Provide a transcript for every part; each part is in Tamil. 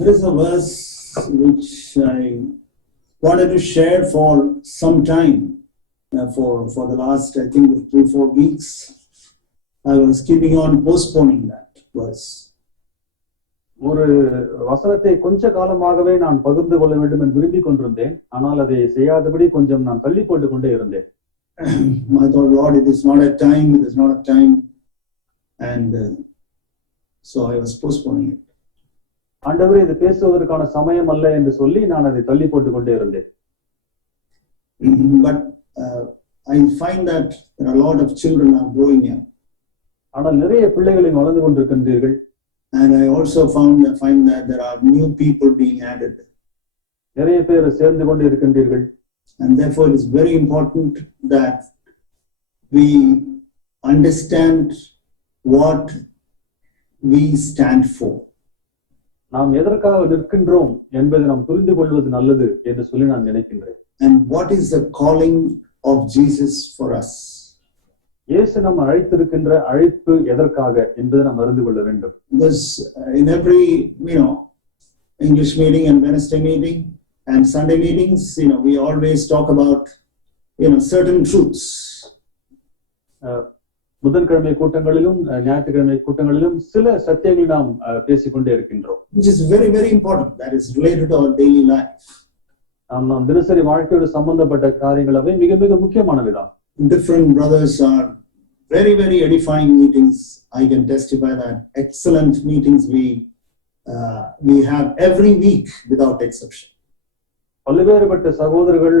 There is a verse which I wanted to share for some time. For the last, I think, 3-4 weeks, I was keeping on postponing that verse. ஒரு வசனத்தை கொஞ்ச காலமாகவே நான் பகிர்ந்து கொள்ள வேண்டும் என்று விரும்பிக் கொண்டிருந்தேன். ஆனால் அதை செய்யாதபடி கொஞ்சம் நான் தள்ளி போட்டுக் கொண்டே இருந்தேன். I thought, Lord, it is not a time, it is not a time. And so I was postponing it. ஆண்டவரே, இது பேசுவதற்கான சமயம் அல்ல என்று சொல்லி நான் அதை தள்ளி போட்டுக் கொண்டே இருந்தேன். But I find that there are a lot of children are growing up. ஆனால் நிறைய பிள்ளைகளை வளர்ந்து கொண்டிருக்கின்றீர்கள். And I also find that there are new people being added. நிறைய பேர் சேர்ந்து கொண்டு இருக்கின்றீர்கள். And therefore it is very important that we understand what we stand for. நாம் எதற்காக நிற்கின்றோம் என்பதை நாம் புரிந்து கொள்வது நல்லது என்று சொல்லி நான் நினைக்கின்றேன். And what is the calling of Jesus for us? இயேசு நம்ம அழைத்திருக்கின்ற அழைப்பு எதற்காக என்பதை நாம் அறிந்து கொள்ள வேண்டும். Because in every, English meeting and Wednesday meeting and Sunday meetings, we always talk about, certain truths. புதன்கிழமை கூட்டங்களிலும் ஞாயிற்றுக்கிழமை கூட்டங்களிலும் சில சத்தியங்களை நாம் பேசிக்கொண்டே இருக்கின்றோம். Which is very, very important. That is related to our daily life. நாம் தினசரி வாழ்க்கையோடு சம்பந்தப்பட்ட காரியங்கள் அவை மிக மிக முக்கியமானவைதான். Different brothers are very, very edifying meetings. I can testify that excellent meetings we have every week without exception. பல்வேறுபட்ட சகோதரர்கள்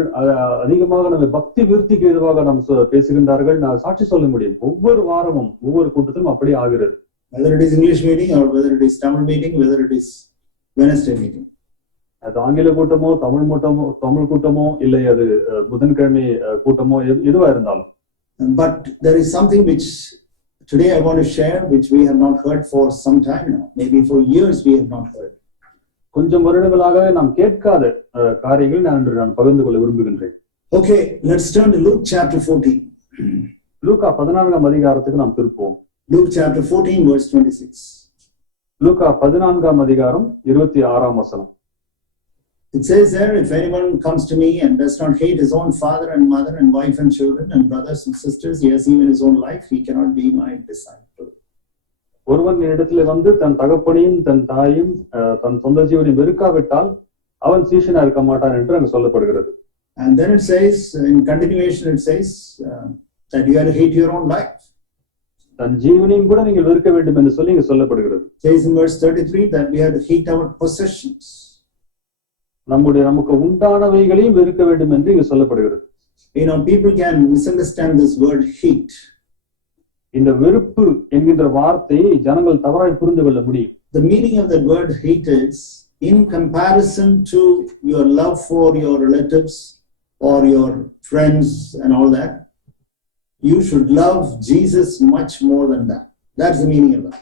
அதிகமாக நம்ம பக்தி விருத்திக்கு எதுவாக நாம் பேசுகின்றார்கள். நான் சாட்சி சொல்ல முடியும், ஒவ்வொரு வாரமும் ஒவ்வொரு கூட்டத்திலும் அப்படி ஆகிறது. Whether it is English meeting or whether it is Tamil meeting, whether it is Wednesday meeting. அது ஆங்கில கூட்டமோ தமிழ் கூட்டமோ இல்லை அது புதன்கிழமை கூட்டமோ எதுவா இருந்தாலும். But there is something which today I want to share, which we have not heard for some time now. Maybe for years we have not heard. கொஞ்சம் வருடங்களாகவே நாம் கேட்காத காரியங்கள் நான் பகிர்ந்து கொள்ள விரும்புகின்றேன். Okay, let's turn to Luke chapter 14. லூக்கா 14ஆம் அதிகாரத்துக்கு நாம் திருப்புவோம். Luke chapter 14 verse 26. லூக்கா 14ஆம் அதிகாரம் 26ஆம் வசனம். It says there, if anyone comes to me and does not hate his own father and mother and wife and children and brothers and sisters, yes, even his own life, he cannot be my disciple. ஒருவன் என்னிடத்தில் வந்து தன் தகப்பனையும் தன் தாயும் தன் சொந்த ஜீவனை வெறுக்காவிட்டால் அவன் சீஷனா இருக்க மாட்டான் என்று அங்கு சொல்லப்படுகிறது. And then it says, in continuation it says that you have to hate your own life. தன் ஜீவனையும் கூட நீங்கள் வெறுக்க வேண்டும் என்று சொல்லி இங்கு சொல்லப்படுகிறது. It says in verse 33 that we have to hate our possessions. நமக்கு உண்டானவைகளையும் வெறுக்க வேண்டும் என்று இங்கு சொல்லப்படுகிறது. People can misunderstand this word hate. இந்த வெறுப்பு என்கின்ற வார்த்தையை ஜனங்கள் தவறாய் புரிந்து கொள்ள முடியும். The meaning of that word hate is in comparison to your love for your relatives or your friends and all that, you should love Jesus much more than that. That's the meaning of that.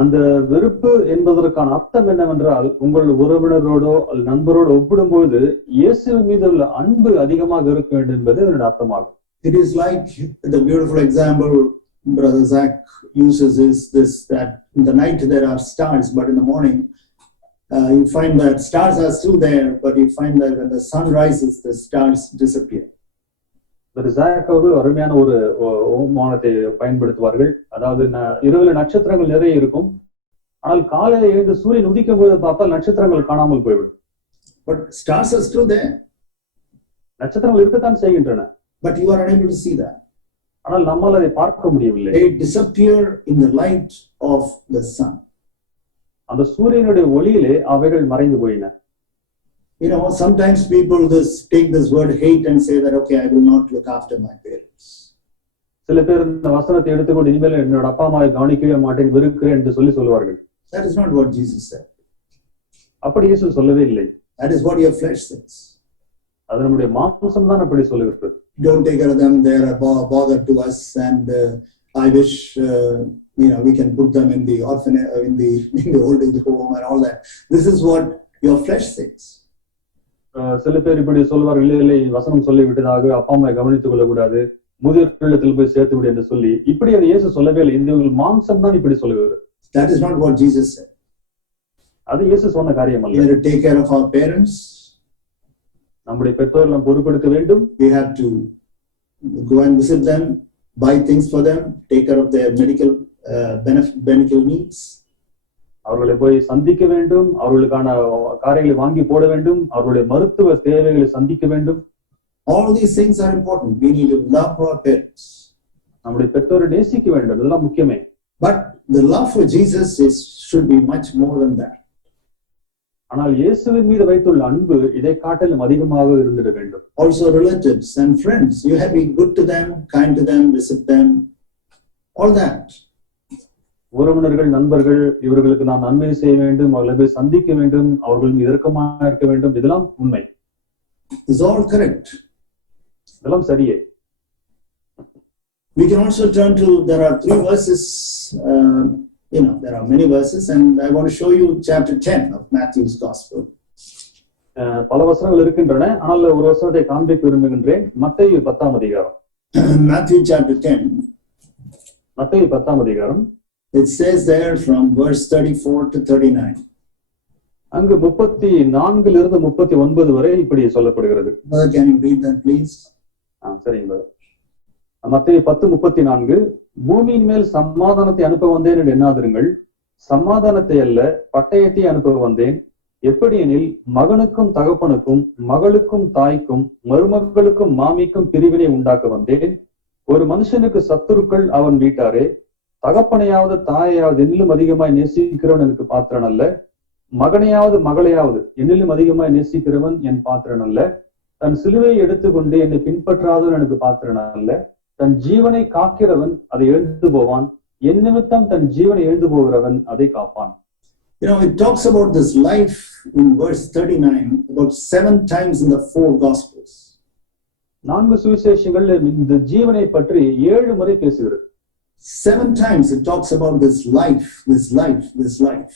அந்த வெறுப்பு என்பதற்கான அர்த்தம் என்னவென்றால், உங்கள் உறவினரோடோ அல்லது நண்பரோடு ஒப்பிடும்போது இயேசுவின் மீது உள்ள அன்பு அதிகமாக இருக்க வேண்டும் என்பது அதனுடைய அர்த்தமாகும். It is like the beautiful example Brother Zach uses is that in the night there are stars, but in the morning you find that stars are still there, but you find that when the sun rises, the stars disappear. அவர்கள் அருமையான ஒரு ஓமானத்தை பயன்படுத்துவார்கள். அதாவது இரவுல நட்சத்திரங்கள் நிறைய இருக்கும், ஆனால் காலையில எழுந்து சூரியன் உதிக்கும் போது பார்த்தால் நட்சத்திரங்கள் காணாமல் போய்விடும். But stars are still there. நட்சத்திரங்கள் இருக்கத்தான் செய்கின்றன, but you are unable to see that. ஆனால் நம்மால் அதை பார்க்க முடியவில்லை. They disappear in the light of the sun. அந்த சூரியனுடைய ஒளியிலே அவைகள் மறைந்து போயின. Sometimes people take this word hate and say that, okay, I will not look after my parents. சில பேர் இந்த வசனத்தை எடுத்துக்கொண்டு இனிமேல் என்னோட அப்பா அம்மாவை கவனிக்கவே மாட்டேன், வெறுக்கிறேன் என்று சொல்லுவார்கள். That is not what Jesus said. அப்படி இயேசு சொல்லவே இல்லை. That is what your flesh says. அது நம்முடைய மாம்சம் தான் அப்படி சொல்லுகிறது. Don't take care of them, they are a bother to us, and I wish we can put them in the orphanage, in the old age home and all that. This is what your flesh says. சில பேர் இப்படி சொல்வார்கள், இல்லை வசனம் சொல்லி விட்டதாக அப்பா அம்மா கவனித்துக் கொள்ளக்கூடாது, முதியோர் இல்லத்தில் போய் சேர்த்து விடு என்று சொல்லி, இப்படி அதை இயேசு சொல்லவே இல்லை. இந்த மாம்சம் தான் இப்படி சொல்லுகிறது. That is not what Jesus said. அது இயேசு சொன்ன காரியம் We அல்ல. have to take care of our parents. நம்முடைய பெற்றோர் நாம் பொறுப்பெடுக்க வேண்டும். We have to go and visit them, buy things for them, take care of their medical needs. அவர்களை போய் சந்திக்க வேண்டும், அவர்களுக்கான காரியங்களை வாங்கி போட வேண்டும், அவர்களுடைய மருத்துவ தேவைகளை சந்திக்க வேண்டும். All these things are important. We need to love our parents. நம்முடைய பெற்றோரை நேசிக்க வேண்டும், இதெல்லாம் முக்கியமே. But the love for Jesus should be much more than that. ஆனால் இயேசுவின் மீது வைத்துள்ள அன்பு இதை காட்டிலும் அதிகமாக இருந்திட வேண்டும். Also relatives and friends, you have to be good to them, kind to them, visit them, all that. உறவினர்கள், நண்பர்கள், இவர்களுக்கு நான் நன்மை செய்ய வேண்டும், அவர்களை போய் சந்திக்க வேண்டும், அவர்களும் இரக்கமாக இருக்க வேண்டும், இதெல்லாம் உண்மை. It's all correct. இதெல்லாம் சரியே. We can also turn to, there are 3 verses, there are many verses, and I want to show you chapter 10 of Matthew's Gospel. பல வசனங்கள் இருக்கின்றன, ஆனால் ஒரு வசனத்தை காண்பிக்க விரும்புகின்றேன். மத்தேயு 10ஆம் அதிகாரம். Matthew chapter 10. மத்தேயு 10ஆம் அதிகாரம். It says there from verse 34 to 39. அங்கு 34 இருந்து 39 வரை இப்படி சொல்லப்படுகிறது. Can you read that please? சரிங்க. மத்தேயு 10:34, பூமியின் மேல் சமாதானத்தை அனுப்ப வந்தேன் என்று எண்ணாதிருங்கள், சமாதானத்தை அல்ல பட்டயத்தை அனுப்ப வந்தேன். எப்படி எனில், மகனுக்கும் தகப்பனுக்கும், மகளுக்கும் தாய்க்கும், மருமகளுக்கும் மாமிக்கும் பிரிவினை உண்டாக்க வந்தேன். ஒரு மனுஷனுக்கு சத்துருக்கள் அவன் வீட்டாரே. தகப்பனையாவது தாயையாவது என்னிலும் அதிகமாய் நேசிக்கிறவன் எனக்கு பாத்திரன் அல்ல. மகனையாவது மகளையாவது என்னிலும் அதிகமாய் நேசிக்கிறவன் என் பாத்திரன் அல்ல. தன் சிலுவையை எடுத்துக்கொண்டு என்னை பின்பற்றாதவன் எனக்கு பாத்திரன் அல்ல. தன் ஜீவனை காக்கிறவன் அதை எழுந்து போவான். என் நிமித்தம் தன் ஜீவனை எழுந்து போகிறவன் அதை காப்பான். It talks about this life in verse 39 about 7 times in the 4 Gospels. 4 சுவிசேஷங்கள் இந்த ஜீவனை பற்றி 7 முறை பேசுகிறது. 7 times it talks about this life, this life, this life.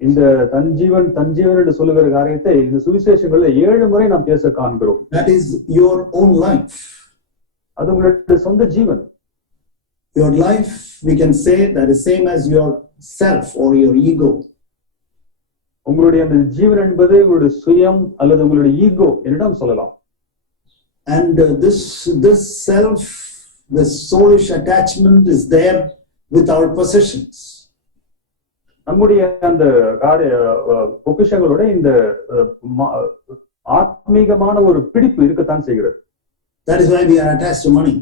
இந்த தன் ஜீவன் என்று சொல்லுகிற காரியத்தை இந்த சுவிசேஷங்கள்ல 7 முறை நாம் பேச காண்கிறோம். That is your own life. அது உங்களுடைய சொந்த ஜீவன். Your life, we can say that is same as your self or your ego. உங்களுடைய அந்த ஜீவன் என்பது உங்களுடைய சுயம் அல்லது உங்களுடைய ஈகோ என்னிடம் சொல்லலாம். And this self, this soulish attachment is there with our possessions. நம்முடைய அந்த பொக்கிஷங்களோட இந்த ஆத்மீகமான ஒரு பிடிப்பு இருக்கத்தான் செய்கிறது. That is why we are attached to money.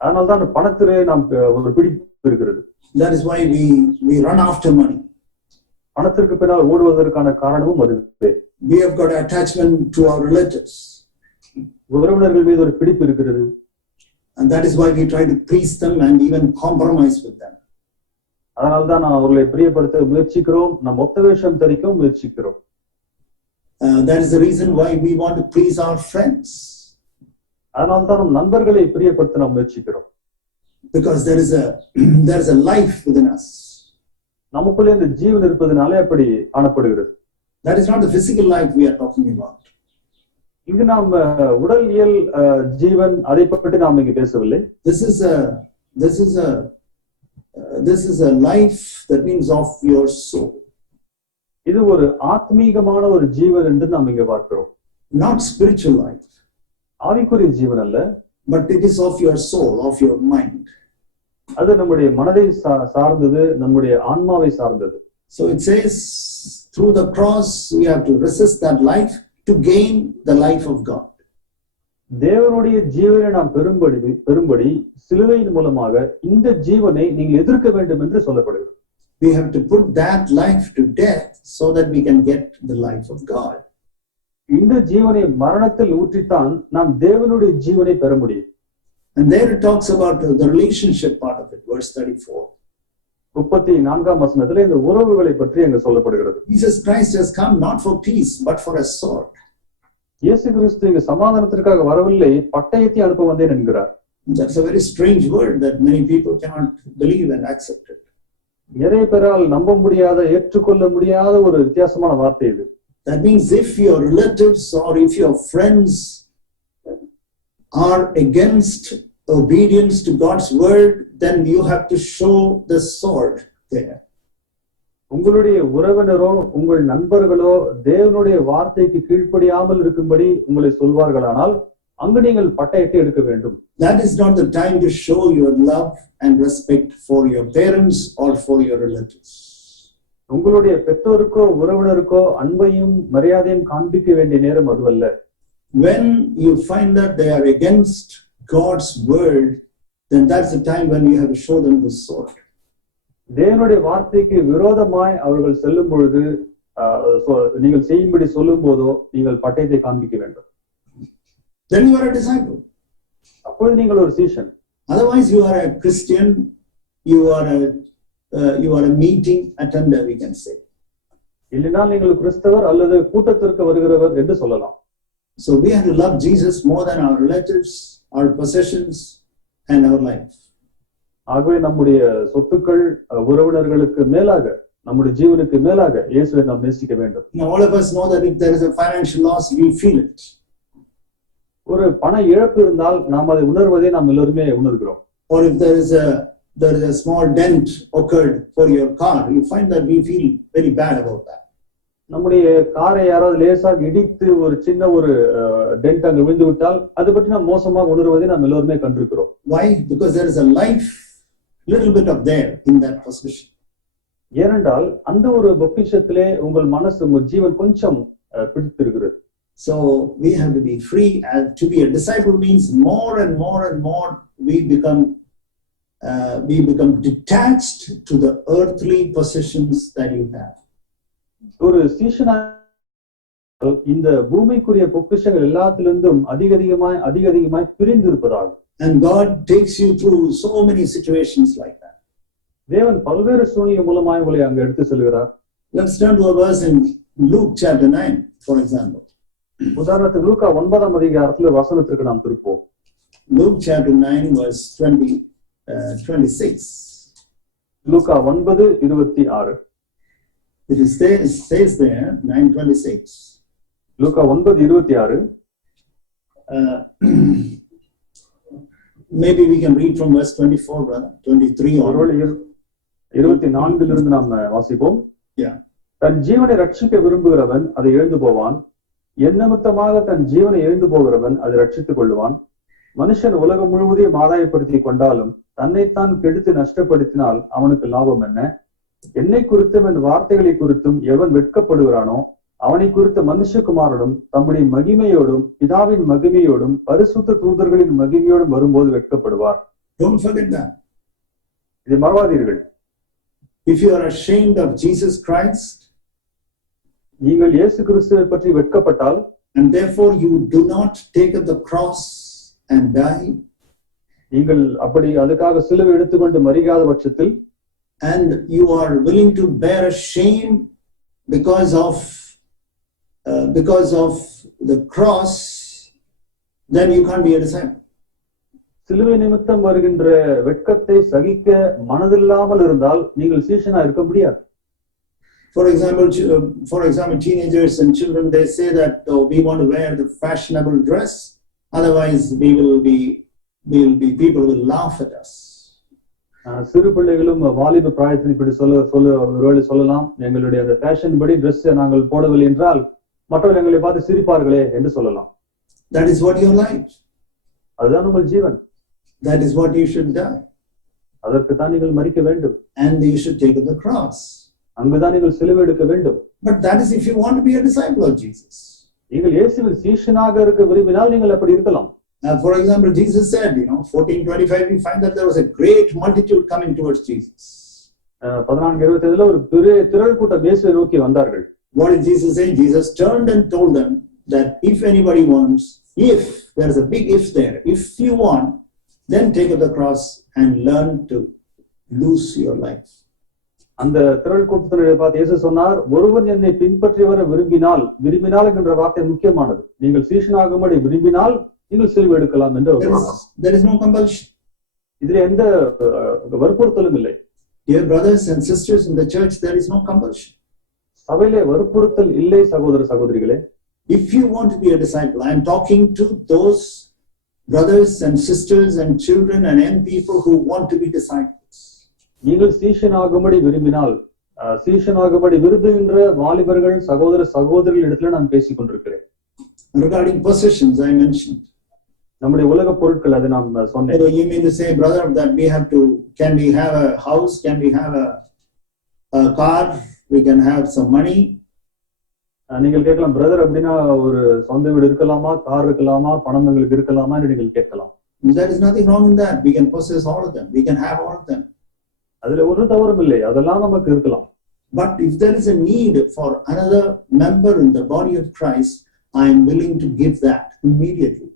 அதனால்தான் பணத்திலே நாம் ஒரு பிடிப்பு இருக்கிறது. That is why we run after money. பணத்திற்கு பின்னால் ஓடுவதற்கான காரணமும் அதுவே. We have got attachment to our relatives. உறவினர்கள் மீது ஒரு பிடிப்பு இருக்கிறது. And that is why we try to please them and even compromise with them. அதனால்தான் நாம் அவர்களை பிரியப்படுத்த முயற்சிக்கிறோம், நம் ஒத்த வேஷம் தரிக்கவும் முயற்சிக்கிறோம். That is the reason why we want to please our friends. அதனால்தான் நம் நண்பர்களை பிரியப்படுத்த நாம் முயற்சிக்கிறோம். Because there is a life within us. நமக்குள்ளே இந்த ஜீவன் இருப்பதனாலே அப்படி காணப்படுகிறது. That is not the physical life we are talking about. இங்கு நாம் உடலியல் ஜீவன் அதை பற்றி நாம் இங்கு பேசவில்லை. This is a life that means of your soul. இது ஒரு ஆத்மீகமான ஒரு ஜீவன் என்று நாம் இங்க பார்க்கிறோம். Not spiritual life. ஆவிக்குரிய ஜீவன் அல்ல, but it is of your soul, of your mind. அது நம்முடைய மனதை சார்ந்தது, நம்முடைய ஆன்மாவை சார்ந்தது. So it says through the cross we have to resist that life to gain the life of God. தேவனுடைய ஜீவனை நாம் பெறும்படி சிலுவையின் மூலமாக இந்த ஜீவனை நீங்கள் எதிர்க்க வேண்டும் என்று சொல்லப்படுகிறது. We have to put that life to death so that we can get the life of God. இந்த ஜீவனை மரணத்தில் ஊற்றித்தான் நாம் தேவனுடைய ஜீவனை பெற முடியும். And there it talks about the relationship part of it, verse 34. 34ஆம் வசனத்திலே இந்த உறவுகளை பற்றி அங்க சொல்லப்படுகிறது. Jesus Christ has come not for peace but for a sword. இயேசு கிறிஸ்து இங்க சமாதானத்திற்காக வரவில்லை, பட்டயத்தை அனுப்ப வந்தேன் என்கிறார். That's a very strange word that many people cannot believe and accept it. நிறைய பேரால் நம்ப முடியாத, ஏற்றுக்கொள்ள முடியாத ஒரு வித்தியாசமான வார்த்தை இது. That means if your relatives or if your friends are against obedience to God's word, then you have to show the sword there. உங்களுடைய உறவினரோ உங்கள் நண்பர்களோ தேவனுடைய வார்த்தைக்கு கீழ்ப்படியாமல் இருக்கும்படி உங்களை சொல்வார்களானால் அங்கு நீங்கள் பட்டயத்தை எடுக்க வேண்டும். That is not the time to show your love and respect for your parents or for your relatives. உங்களுடைய பெற்றோருக்கோ உறவினருக்கோ அன்பையும் மரியாதையும் காண்பிக்க வேண்டிய நேரம் அதுவல்ல. When you find that they are against God's word, then that's the time when you have to show them the sword. தேவனுடைய வார்த்தைக்கு விரோதமாய் அவர்கள் செல்லும் பொழுது நீங்கள் செய்யும்படி சொல்லும் போதோ நீங்கள் பட்டயத்தை காண்பிக்க வேண்டும். Then you are a disciple. அப்பொழுது நீங்கள் ஒரு சீஷன். Otherwise you are a Christian, you are a meeting attender, we can say. இல்லைனா நீங்கள் கிறிஸ்தவர் அல்லது கூட்டத்திற்கு வருகிறவர் என்று சொல்லலாம். So we have to love Jesus more than our relatives, our possessions and our life. ஆகவே நம்முடைய சொத்துக்கள் உறவினர்களுக்கு மேலாக நம்முடைய ஜீவனுக்கு மேலாக இயேசுவை நாம் நேசிக்க வேண்டும். Now all of us know that if there is a financial loss, we feel it. ஒரு பண இழப்பு இருந்தால் நாம் அதை உணர்வதை நாம் எல்லாருமே உணர்கிறோம். Or if there is a small dent occurred for your car, you find that we feel very bad about that. நம்முடைய காரை யாராவது லேசாக இடித்து ஒரு சின்ன ஒரு டென்ட் அங்க விழுந்து விட்டால் அது பற்றி நாம் மோசமாக உணர்வதை நாம் எல்லாருமே கண்டிருக்கிறோம். Why? Because there is a life little bit of there in that possession. ஏனென்றால் அந்த ஒரு பொக்கிஷத்திலே உங்கள் மனசு உங்கள் ஜீவன் கொஞ்சம் பிடித்திருக்கிறது. So we have to be free. And to be a disciple means more and more and more we become detached to the earthly possessions that you have. ஒரு சீஷனா இந்த பூமிக்குரிய பொக்கிஷங்கள் எல்லாத்திலிருந்தும் அதிகமாய் பிரிந்து இருப்பதாகும். And God takes you through so many situations like that. தேவன் பல்வேறு சூழ்நிலை மூலமாய் உங்களை அங்க எடுத்து செல்கிறார். Let's turn to a verse in Luke chapter 9, for example. உதாரணத்துக்கு லூக்கா 9ஆம் அதிகாரத்துல வசனத்திற்கு நாம் திருப்போம். Luke chapter 9 verse 26. Luca 9:26. It says there 9:26. Luca 9:26. Maybe we can read from verse 24, brother. 23 on. 24 நாம் வாசிப்போம். Yeah. தன் ஜீவனை ரட்சிக்க விரும்புகிறவன் அதை இழந்து போவான். எண்ணமித்தமாக தன் ஜீவனை இழந்து போகிறவன் அதை ரட்சித்துக் கொள்ளுவான். மனுஷன் உலகம் முழுவதையும் ஆதாயப்படுத்தி கொண்டாலும் தன்னைத்தான் கெடுத்து நஷ்டப்படுத்தினால் அவனுக்கு லாபம் என்ன? என்னை குறித்தும் என் வார்த்தைகளை குறித்தும் எவன் வெட்கப்படுகிறானோ அவனை குறித்த மனுஷகுமாரனும் தம்முடைய மகிமையோடும் பிதாவின் மகிமையோடும் பரிசுத்த தூதர்களின் மகிமையோடும் வரும்போது வெட்கப்படுவார். Don't forget that. இதை மறவாதீர்கள். If you are ashamed of Jesus Christ, நீங்கள் இயேசு கிறிஸ்துவை பற்றி வெட்கப்பட்டால், and therefore you do not take up the cross and die, நீங்கள் அப்படி அதுக்காக சிலுவை எடுத்துக்கொண்டு மரியாத பட்சத்தில், and you are willing to bear a shame because of the cross, then you can't be a disciple. சிலுவை நிமித்தம் வருகின்ற வெட்கத்தை சகிக்க மனதில்லாமல் இருந்தால் நீங்கள் சீஷனா இருக்க முடியாது. For example, teenagers and children, they say that we want to wear the fashionable dress, otherwise people will laugh at us. சிறு பிள்ளைகளும் வாலிப பிராயத்தில் இப்படி சொல்லலாம், எங்களுடைய அந்த ஃபேஷன் படி ட்ரெஸ் நாங்கள் போடவில்லை என்றால் மற்றவர்கள் எங்களை பார்த்து சிரிப்பார்களே என்று சொல்லலாம். That is what your life. அதுதான் உங்கள் ஜீவன். That is what you should die. அதற்கு தான் நீங்கள் மரிக்க வேண்டும். And you should take up the cross. அங்குதான் நீங்கள் சிலுவை எடுக்க வேண்டும். But that is if you want to be a disciple of Jesus. நீங்கள் இயேசுவின் சீஷனாக இருக்க விரும்பினால் நீங்கள் அப்படி இருக்கலாம். For example, Jesus said, 14:25, we find that there was a great multitude coming towards Jesus. 14:25 ஒரு பெரிய திரள் கூட்டம் இயேசுவை நோக்கி வந்தார்கள். What did Jesus say? Jesus turned and told them that if anybody wants, if there is a big if there, if you want, then take up the cross and learn to lose your life. அந்த திரள் கூட்டத்தினரை பார்த்து இயேசு சொன்னார், ஒருவன் என்னை பின்பற்றி வர விரும்பினால் என்கிற வார்த்தை முக்கியமானது. நீங்கள் சீஷனாகும்படி விரும்பினால் நீங்கள் சிலுவை எடுக்கலாம் என்று there is no compulsion. இதுல எந்த வற்புறுத்தலும் இல்லை. Dear brothers and sisters in the church, there is no compulsion. சபையிலே வற்புறுத்தல் இல்லை சகோதர சகோதரிகளே. If you want to be a disciple, I am talking to those brothers and sisters and children and young people who want to be disciples. நீங்கள் சீஷனாகும்படி விரும்பினால் சீஷனாகும்படி விரும்புகின்ற வாலிபர்கள் சகோதர சகோதரிகள் இடத்துல நான் பேசிக் கொண்டிருக்கிறேன். Regarding possessions, I mentioned. நம்முடைய உலக பொருட்கள் அது நாம் சொன்னேன். So you mean to say, brother, that we have to, can we have a house, can we have a car, we can have some money? நீங்கள் கேட்கலாம், பிரதர் அப்படின்னா ஒரு சொந்த வீடு இருக்கலாமா, கார் இருக்கலாமா, பணம் எங்களுக்கு இருக்கலாமா என்று நீங்கள் கேட்கலாம். There is nothing wrong in that. We can possess all of them. We can have all of them. அதுல ஒரு தவறும் இல்லை, அதெல்லாம் நமக்கு இருக்கலாம். But if there is a need for another member in the body of Christ, I am willing to give that immediately.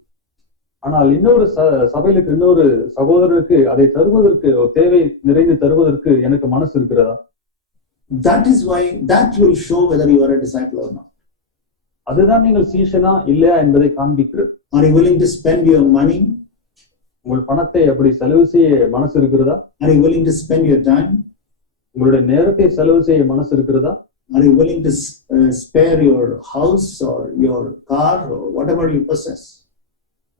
ஆனால் இன்னொரு சபையிலுக்கு இன்னொரு சகோதரருக்கு அதை தருவதற்கு தேவை நிறைந்து தருவதற்கு எனக்கு மனசு இருக்கிறதா? That is why that will show whether you are a disciple or not. அதுதான் நீங்கள் சீஷனா இல்லையா என்பதை காண்பிக்கிறது. Are you willing to spend your money? உங்கள் பணத்தை அப்படி செலவு செய்ய மனசு இருக்கிறதா? Are you willing to spend your time? உங்களுடைய நேரத்தை செலவு செய்ய மனசு இருக்கிறதா? Are you willing to spare your house or your car or whatever you possess?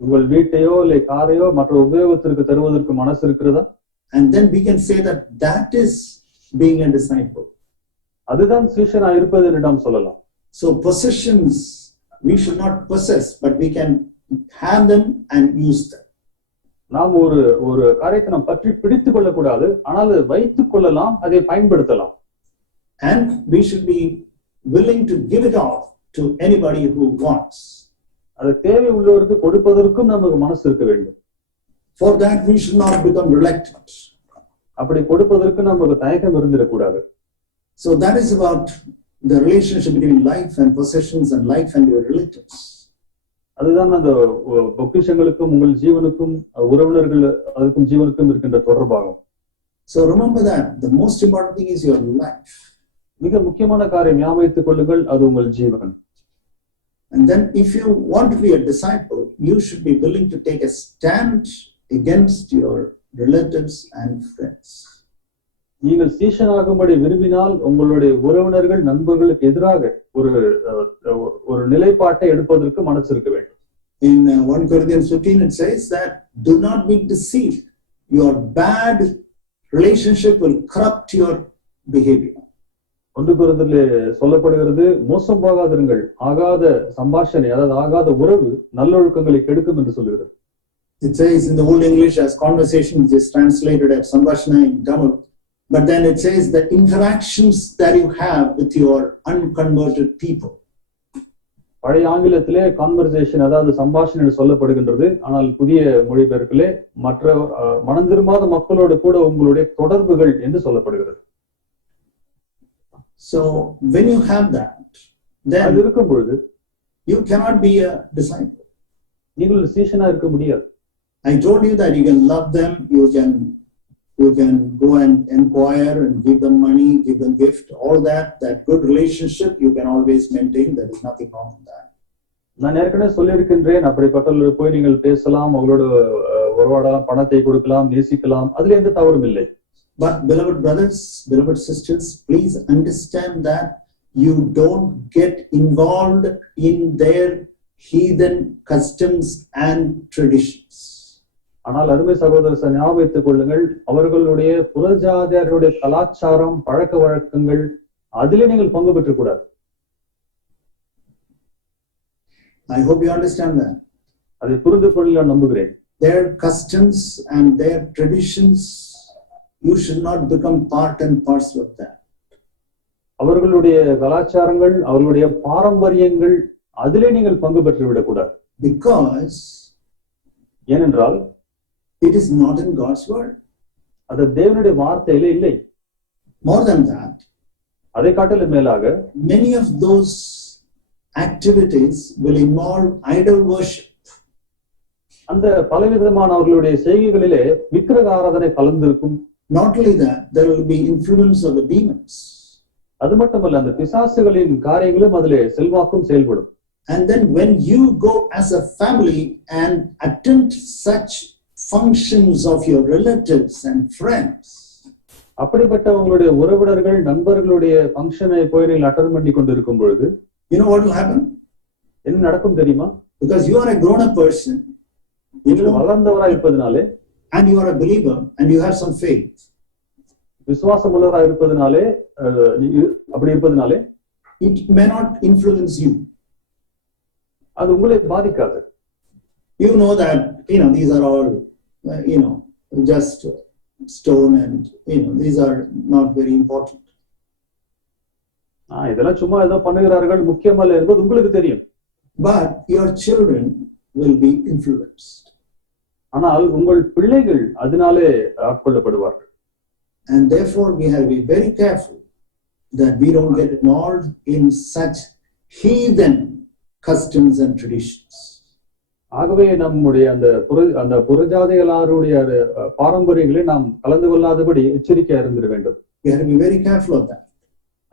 உங்கள் வீட்டையோ இல்லை காரையோ மற்ற உபயோகத்திற்கு தருவதற்கு மனசு இருக்கிறதா? And then we can say that that is being a disciple. அதுதான் சீஷனா இருப்பது என்று நாம் சொல்லலாம். So possessions we should not possess, but we can have them and use them. நாம் ஒரு காரியத்தை நாம் பற்றி பிடித்துக் கொள்ளக்கூடாது, ஆனால் அதை வைத்துக் கொள்ளலாம், அதை பயன்படுத்தலாம். And we should be willing to give it off to anybody who wants. அது தேவை உள்ளவருக்கு கொடுப்பதற்கும் நமக்கு மனசு இருக்க வேண்டும். For that we should not become reluctant. அப்படி கொடுப்பதற்கு நமக்கு தயக்கம் இருந்திடக்கூடாது. So that is about the relationship between life and possessions and life and your relatives. அதுதான் அந்த பொக்கிஷங்களுக்கும் உங்கள் ஜீவனுக்கும் உறவினர்கள் அதுக்கும் ஜீவனுக்கும் இருக்கின்ற தொடர்பாகும். So remember that the most important thing is your life. மிக முக்கியமான காரியம் ஞாபகம் வைத்துக் கொள்ளுங்கள், அது உங்கள் ஜீவன். And then if you want to be a disciple, you should be willing to take a stand against your relatives and friends. நீங்கள் சீஷனாகும்படி விரும்பினால் உங்களுடைய உறவினர்கள் நண்பர்களுக்கு எதிராக ஒரு நிலைப்பாட்டை எடுப்பதற்கு மனசு இருக்க வேண்டும். In 1 Corinthians 15 it says that do not be deceived. Your bad relationship will corrupt your behavior. 1 கொரிந்தியரிலே சொல்லப்படுகிறது, மோசம் போகாதிருங்கள், ஆகாத சம்பாஷணை அதாவது ஆகாத உறவு நல்லொழுக்கங்களை கெடுக்கும் என்று சொல்லுகிறது. It says in the Old English as conversation, which is translated as sambhashana in Tamil, but then it says the interactions that you have with your unconverted people. பழைய ஆங்கிலத்திலே கான்வர்சேஷன் அதாவது சம்பாஷணை என்று சொல்லப்படுகின்றது, ஆனால் புதிய மொழிபெயர்ப்பிலே மற்ற மனம் திரும்பாத மக்களோடு கூட உங்களுடைய தொடர்புகள் என்று சொல்லப்படுகிறது. So when you have that, then இருக்கும் பொழுது you cannot be a disciple. நீங்கள் சீஷனா இருக்க முடியாது. I told you that you can love them, you can go and inquire and give them money, give them gift, all that good relationship you can always maintain. There is nothing wrong with that. நான் ஏற்கனவே சொல்லியிருக்கின்றேன், அப்படிப்பட்டவர்களுக்கு போய் நீங்கள் பேசலாம், அவங்களோட உறவாடலாம், பணத்தை கொடுக்கலாம், நேசிக்கலாம், அதுல எந்த தவறும் இல்லை. But beloved brothers, beloved sisters, please understand that you don't get involved in their heathen customs and traditions. ஆனால் அருமை சகோதரர் ஞாபகம் வைத்துக் கொள்ளுங்கள், அவர்களுடைய புறஜாதியாருடைய கலாச்சாரம் பழக்க வழக்கங்கள் அதிலே நீங்கள் பங்கு பெற்றக் கூடாது. I hope you understand that. அதை புரிந்து கொள்ள நான் நம்புகிறேன். Their customs and their traditions, you should not become part and parcel of that. அவர்களுடைய கலாச்சாரங்கள் அவர்களுடைய பாரம்பரியங்கள் அதிலே நீங்கள் பங்கு பெற்று விடக்கூடாது. Because ஏனென்றால் it is not in God's word. அது தேவனுடைய வார்த்தையிலே இல்லை. More than that, அதை காட்டிலும் மேலாக many of those activities will involve idol worship. அந்த பலவிதமான அவர்களுடைய செய்கைகளிலே விக்கிரக ஆராதனை கலந்திருக்கும். Not only that, there will be influence of the demons. அது மட்டுமல்ல, அந்த பிசாசுகளின் காரியங்களும் அதிலே செல்வாக்கும் செயல்படும். And then when you go as a family and attend such functions of your relatives and friends, அப்படிப்பட்ட உங்களுடைய உறவினர்கள் நண்பர்களுடைய ஃபங்க்ஷனை போய் நீங்கள் அட்டெண்ட் பண்ணி கொண்டிருக்கும் பொழுது you know what will happen? என்ன நடக்கும் தெரியுமா? Because you are a grown up person, நீங்கள் வளர்ந்தவராக இருப்பதனாலே and you are a believer and you have some faith. விசுவாசம் உள்ளவரா இருப்பதனாலே அப்படி இருப்பதனாலே it may not influence you. அது உங்களை பாதிக்காது. You know that, these are all, just stone and, these are not very important. இதெல்லாம் சும்மா ஏதோ பண்ணுகிறார்கள், முக்கியமல்ல என்பது உங்களுக்கு தெரியும். But your children will be influenced. ஆனால் உங்கள் பிள்ளைகள் அதனாலே ஆட்கொள்ளப்படுவார்கள். And therefore we have to be very careful that we don't get involved in such heathen customs and traditions. ஆகவே நம்முடைய அந்த புறஜாதிகளாருடைய பாரம்பரியங்களை நாம் கலந்து கொள்ளாதபடி எச்சரிக்கையா இருந்திட வேண்டும். We have to be very careful of that.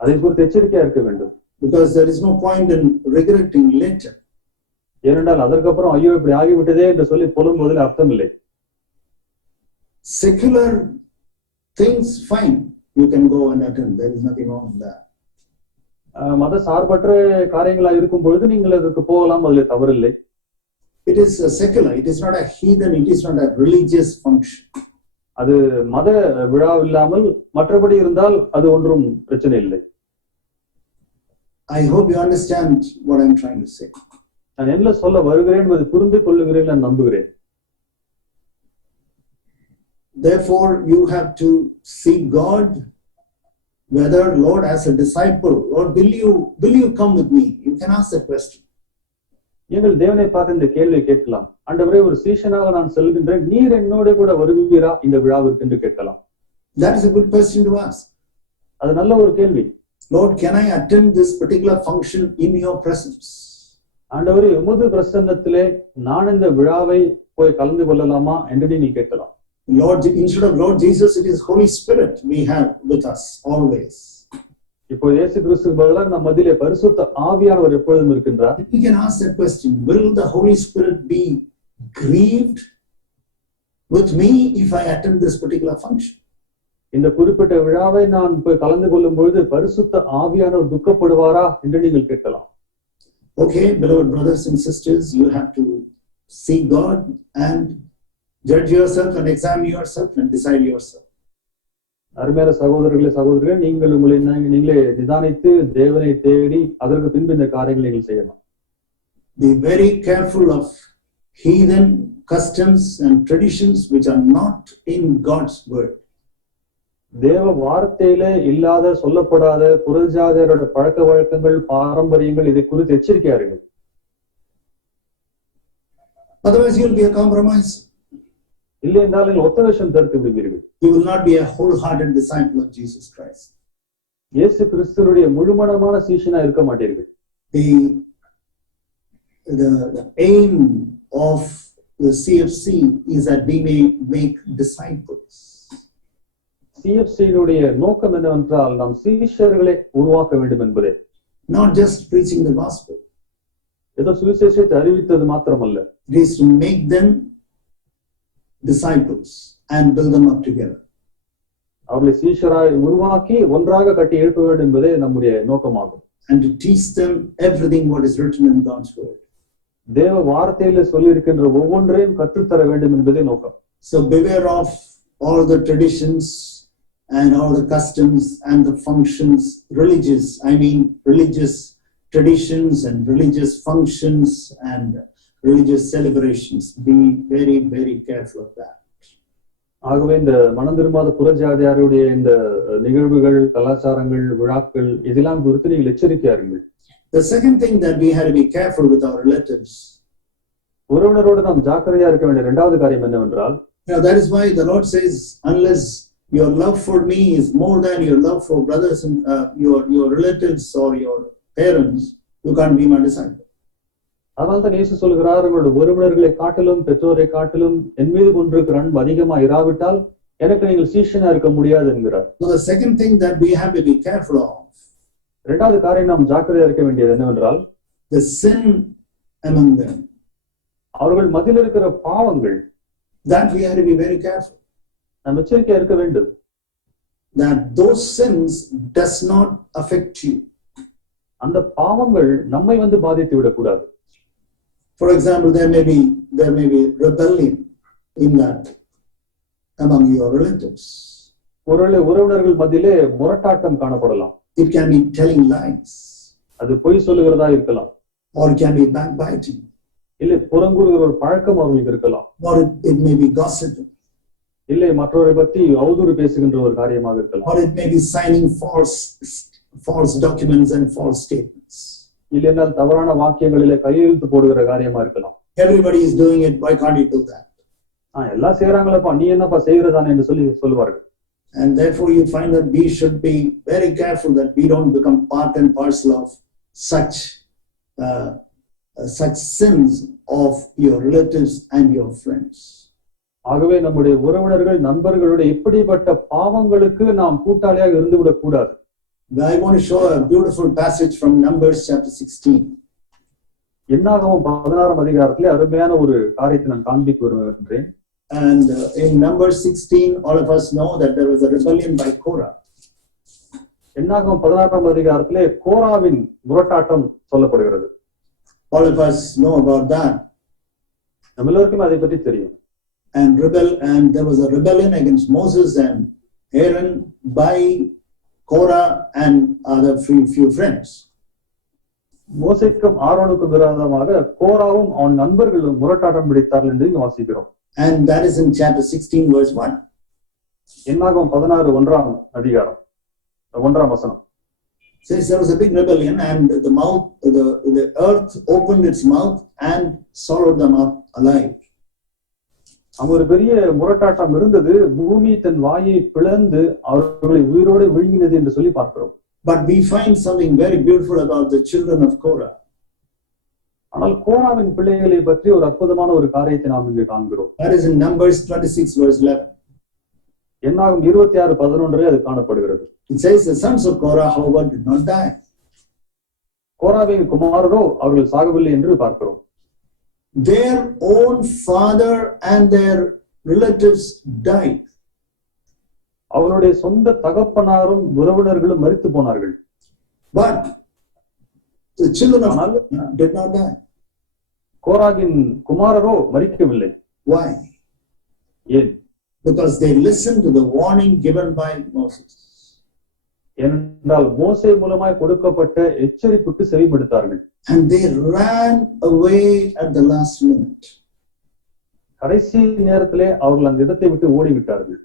அதை குறித்து எச்சரிக்கையா இருக்க வேண்டும். Because there is no point in regretting later. ஏனென்றால் அதற்கப்புறம் ஐயோ இப்படி ஆகிவிட்டதே என்று சொல்லி புலம்புவதில் அர்த்தம் இல்லை. Secular things, fine, you can go and attend, there is nothing wrong with that. மத சார்பற்ற காரியங்களா இருக்கும் பொழுது நீங்கள் அதற்கு போகலாம், அதில் தவறில்லை. It is secular, it is not a heathen, it is not a religious function. அது மத விழா இல்லாமல் மற்றபடி இருந்தால் அது ஒன்றும் பிரச்சனை இல்லை. I hope you understand what I'm trying to say. நான் என்ன சொல்ல வருகிறேன் என்பதை புரிந்து கொள்ளுகிறேன், நான் நம்புகிறேன். Therefore you have to seek God, whether, Lord, as a disciple, Lord, will you come with me? You can ask that question. நீங்கள் தேவனை பார்த்து இந்த கேள்வியை கேட்கலாம். ஆண்டவரே, ஒரு சீஷனாக நான் செல்கின்றேன், நீர் என்னோட கூட வருவீரா இந்த விழாவிற்கு என்று கேட்கலாம். That is a good question to ask. அது நல்ல ஒரு கேள்வி. Lord, can I attend this particular function in your presence? ஆண்டவரே, உமது பிரசன்னத்திலே நான் இந்த விழாவை போய் கலந்து கொள்ளலாமா என்று நீங்கள் கேட்கலாம். Lord, instead of Lord Jesus, it is Holy Spirit we have with us always. இப்போ இயேசு கிறிஸ்துவுக்கு பதிலாக நம் மத்தியிலே பரிசுத்த ஆவியானவர் எப்பொழுதும் இருக்கின்றார். We can ask that question, will the Holy Spirit be grieved with me if I attend this particular function? இந்த குறிப்பிட்ட விழாவை நான் போய் கலந்து கொள்ளும் பொழுது பரிசுத்த ஆவியானவர் துக்கப்படுவாரா என்று நீங்கள் கேட்கலாம். Okay, beloved brothers and sisters, you have to see God and judge yourself and examine yourself and decide yourself. அருமையான சகோதரர்களே, சகோதரிகளே, நீங்களே நிதானித்து தேவனை தேடி அதற்கு பின்பு இந்த காரியங்களை நீங்கள் செய்யலாம். Be very careful of heathen customs and traditions which are not in God's word. தேவ வார்த்தையிலே இல்லாத, சொல்லப்படாத புறஜாதியரோட பழக்க வழக்கங்கள், பாரம்பரியங்கள், இதை குறித்து எச்சரிக்கையா இருங்கள். Otherwise you will be a compromise. இல்லை என்றால் நீங்கள் ஒத்த வேஷம் தரித்து விடுவீர்கள். You will not be a wholehearted disciple of Jesus Christ. இயேசு கிறிஸ்துவுடைய முழுமனமான சீஷனா இருக்க மாட்டீர்கள். The aim of the CFC is that we may make disciples. CFC-னுடைய நோக்கம் என்னவென்றால் நாம் சீஷர்களை உருவாக்க வேண்டும் என்பதே. Not just preaching the gospel. ஏதோ சுவிசேஷத்தை அறிவித்தது மாத்திரமல்ல. It is to make them disciples and build them up together. அவர்களை சீஷராய் உருவாக்கி ஒன்றாக கட்டி எழுப்ப வேண்டும் என்பதே நம்முடைய நோக்கமாகும். And to teach them everything what is written in God's word. தேவ வார்த்தையில சொல்லி இருக்கின்ற ஒவ்வொன்றையும் கற்றுத்தர வேண்டும் என்பதே நோக்கம். So beware of all the traditions and all the customs and the functions, religious traditions and religious functions and religious celebrations. Be very, very careful of that. ஆகவே இந்த மனம் திரும்பாத புறஜாதியாருடைய இந்த நிகழ்வுகள், கலாச்சாரங்கள், விழாக்கள் இதெல்லாம் குறித்து நீங்கள் எச்சரிக்கையா இருங்கள். The second thing that we have to be careful with our relatives. உறவினரோடு நாம் ஜாக்கிரதையா இருக்க வேண்டிய இரண்டாவது காரியம் என்னவென்றால், that is why the Lord says, unless your love for me is more than your love for brothers and your relatives or your parents, you can't be my disciple. அதனால்தான் இயேசு சொல்கிறார், உங்களுடைய உறவினர்களை காட்டிலும் பெற்றோரை காட்டிலும் என் மீது கொண்டிருக்கிற அன்பு அதிகமா இராவிட்டால் எனக்கு நீங்கள் சீஷனா இருக்க முடியாது என்கிறார். So the second thing that we have to be careful of, இரண்டாவது காரியம் நாம் ஜாக்கிரதையா இருக்க வேண்டியது என்னவென்றால், the sin among them. அவர்கள் மத்தியில் இருக்கிற பாவங்கள், that we have to be very careful. நாம் எச்சரிக்கையா இருக்க வேண்டும். That those sins does not affect you. அந்த பாவங்கள் நம்மை வந்து பாதித்து விடக்கூடாது. For example, there may be rebellion in that among your relatives. ஒருவேளை உறவினர்கள் மத்தியிலே முரட்டாட்டம் காணப்படலாம். It can be telling lies, அது பொய் சொல்லுகிறதா இருக்கலாம், or it can be backbiting, இல்லை புறங்கூறுகிற ஒரு பழக்கம் அவர்களுக்கு இருக்கலாம், or it may be gossiping, இல்லை மற்றவரை பற்றி அவதூறு பேசுகின்ற ஒரு காரியமாக இருக்கலாம், or it may be signing false documents and false statements. இல்லைனால் தவறான வாக்கியங்களிலே கையெழுத்து போடுகிற காரியமா இருக்கலாம். Everybody is doing it, why can't you do that? எல்லாம் செய்யறாங்களப்பா, நீ என்னப்பா செய்யறதானே என்று சொல்லுவார்கள். And therefore you find that we should be very careful that we don't become part and parcel of such sins of your relatives and your friends. ஆகவே நம்முடைய உறவினர்கள் நண்பர்களுடைய இப்படிப்பட்ட பாவங்களுக்கு நாம் கூட்டாளியாக இருந்துவிடக் கூடாது. I want to show a beautiful passage from Numbers chapter 16. என்னாகமம் 16ஆம் அதிகாரத்திலே அருமையான ஒரு காரியத்தை நான் காண்பிக்க விரும்புகிறேன். And in Numbers 16, all of us know that there was a rebellion by Korah. என்னாகமம் 16ஆம் அதிகாரத்திலே கோராவின் முரட்டாட்டம் சொல்லப்படுகிறது. All of us know about that. நம்ம எல்லாருக்கும் அதை பற்றி தெரியும். And there was a rebellion against Moses and Aaron by Korah and other few friends. மோசேக்கும் ஆரோனுக்கும் விரோதமாக கோராவும் அவன் நண்பர்களும் முரட்டாட்டம் பிடித்தார்கள் என்று வாசிக்கிறோம். And that is in chapter 16 verse 1. என்னாகமம் 16 1ஆம் அதிகாரம் 1ஆம் வசனம். Says there was a big rebellion and the earth opened its mouth and swallowed them up alive. அங்க ஒரு பெரிய முரட்டாட்டம் இருந்தது, பூமி தன் வாயை பிளந்து அவர்களை உயிரோடு விழுங்கினது என்று சொல்லி பார்க்கிறோம். But we find something very beautiful about the children of Korah. ஆனால் கோராவின் பிள்ளைகளை பற்றி ஒரு அற்புதமான ஒரு காரியத்தை நாம் இங்கு காண்கிறோம். That is in Numbers 26 verse 11. என்னாகும் 26:11 அது காணப்படுகிறது. It says the sons of Korah, however, did not die. கோராவின் குமாரரோ அவர்கள் சாகவில்லை என்று பார்க்கிறோம். Their own father and their relatives died. அவருடைய சொந்த தகப்பனாரும் உறவினர்களும் மரித்து போனார்கள். But the children of Korah did not die. கோராகின் குமாரரோ மரிக்கவில்லை. Why? ஏன்? Because they listened to the warning given by Moses. என்றால் மோசே மூலமாய் கொடுக்கப்பட்ட எச்சரிப்புக்கு செவிமடுத்தார்கள். And they ran away at the last minute. கடைசி நேரத்திலே அவர்கள் அந்த இடத்தை விட்டு ஓடிவிட்டார்கள்.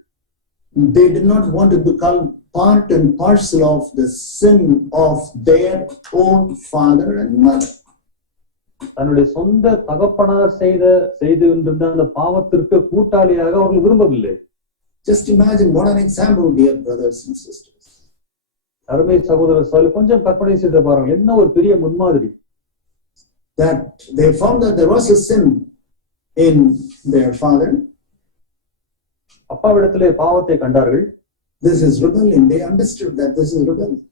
They did not want to become part and parcel of the sin of their own father and mother. தன்னுடைய சொந்த தகப்பனார் செய்து கொண்டிருந்த அந்த பாவத்திற்கு கூட்டாளியாக அவர்கள் விரும்பவில்லை. Just imagine what an example, dear brothers and sisters. அருமை சகோதரர், கொஞ்சம் கற்பனை செய்து பாருங்கள், என்ன ஒரு பெரிய முன்மாதிரி. That they found that there was a sin in their father. அப்பாவிடத்திலே பாவத்தை கண்டார்கள். This is rebellion. They understood that this is rebellion.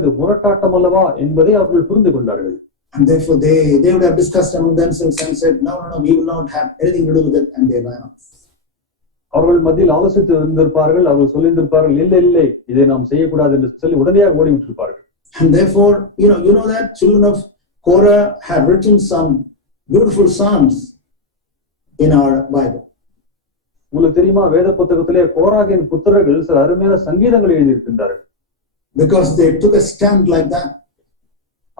இது முரட்டாட்டம் அல்லவா என்பதை அவர்கள் புரிந்து கொண்டார்கள். And therefore they would have discussed among themselves and said, no, we will not have anything to do with it, and they ran off. அவர்கள் மத்தியில் ஆலோசித்து இருந்திருப்பார்கள், அவர்கள் சொல்லியிருந்திருப்பார்கள், இல்லை இதை நாம் செய்யக்கூடாது என்று சொல்லி உடனடியாக ஓடிவிட்டிருப்பார்கள். And therefore, you know that children of Korah have written some beautiful psalms in our Bible. உங்களுக்கு தெரியுமா, வேத புத்தகத்திலே கோராகின் புத்திரர்கள் சில அருமையான சங்கீதங்களை எழுதியிருக்கின்றார்கள். Because they took a stand like that.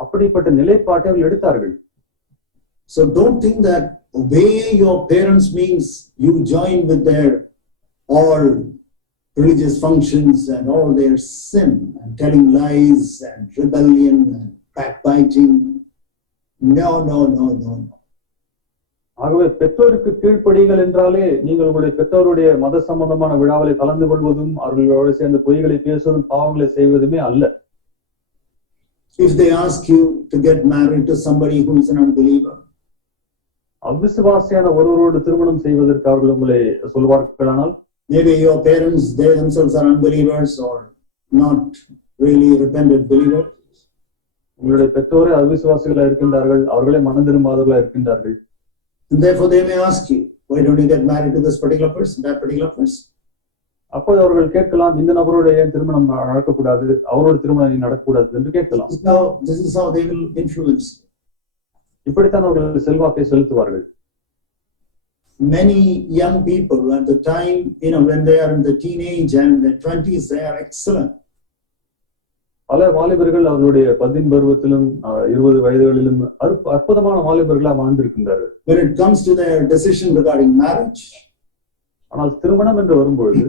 அப்படிப்பட்ட நிலைப்பாட்டை அவர்கள் எடுத்தார்கள். So don't think that obeying your parents means you join with their all religious functions and all their sin and telling lies and rebellion and backbiting. No. ஆகவே பெற்றோருக்கு கீழ்ப்படிகள் என்றாலே நீங்கள் உங்களுடைய பெற்றோருடைய மத சம்பந்தமான விழாவில் கலந்து கொள்வதும் அவர்களோடு சேர்ந்து பொய்களை பேசுவதும் பாவங்களை செய்வதுமே அல்ல. If they ask you to get married to somebody who is an unbeliever, அவிசுவாசியான ஒருவரோடு திருமணம் செய்வதற்கு அவர்கள் உங்களை சொல்வார்களானால், maybe your parents, they themselves are unbelievers or not really repentant believers. உங்களுடைய பெற்றோரே அவிசுவாசிகளா இருக்கின்றார்கள், அவர்களே மனம் திரும்பாதவர்களா இருக்கின்றார்கள். And therefore they may ask you, why don't you get married to this particular person, that particular person? அப்போது அவர்கள் கேட்கலாம், இந்த நபரோட ஏன் திருமணம் நடக்கக்கூடாது, அவரோட திருமணம் நடக்கக்கூடாது என்று கேட்கலாம். This is how they will influence you. இப்படித்தான் அவர்கள் செல்வாக்கை செலுத்துவார்கள். many young people at the time, when they are in the teenage and the 20s, they are excellent. பல வாலிபர்கள் அவர்களுடைய 15 பருவத்திலும் 20 வயதுகளிலும் அற்புதமான வாலிபர்களா வாழ்ந்திருக்கின்றார்கள். When it comes to their decision regarding marriage, ஆனால் திருமணம் என்று வரும்பொழுது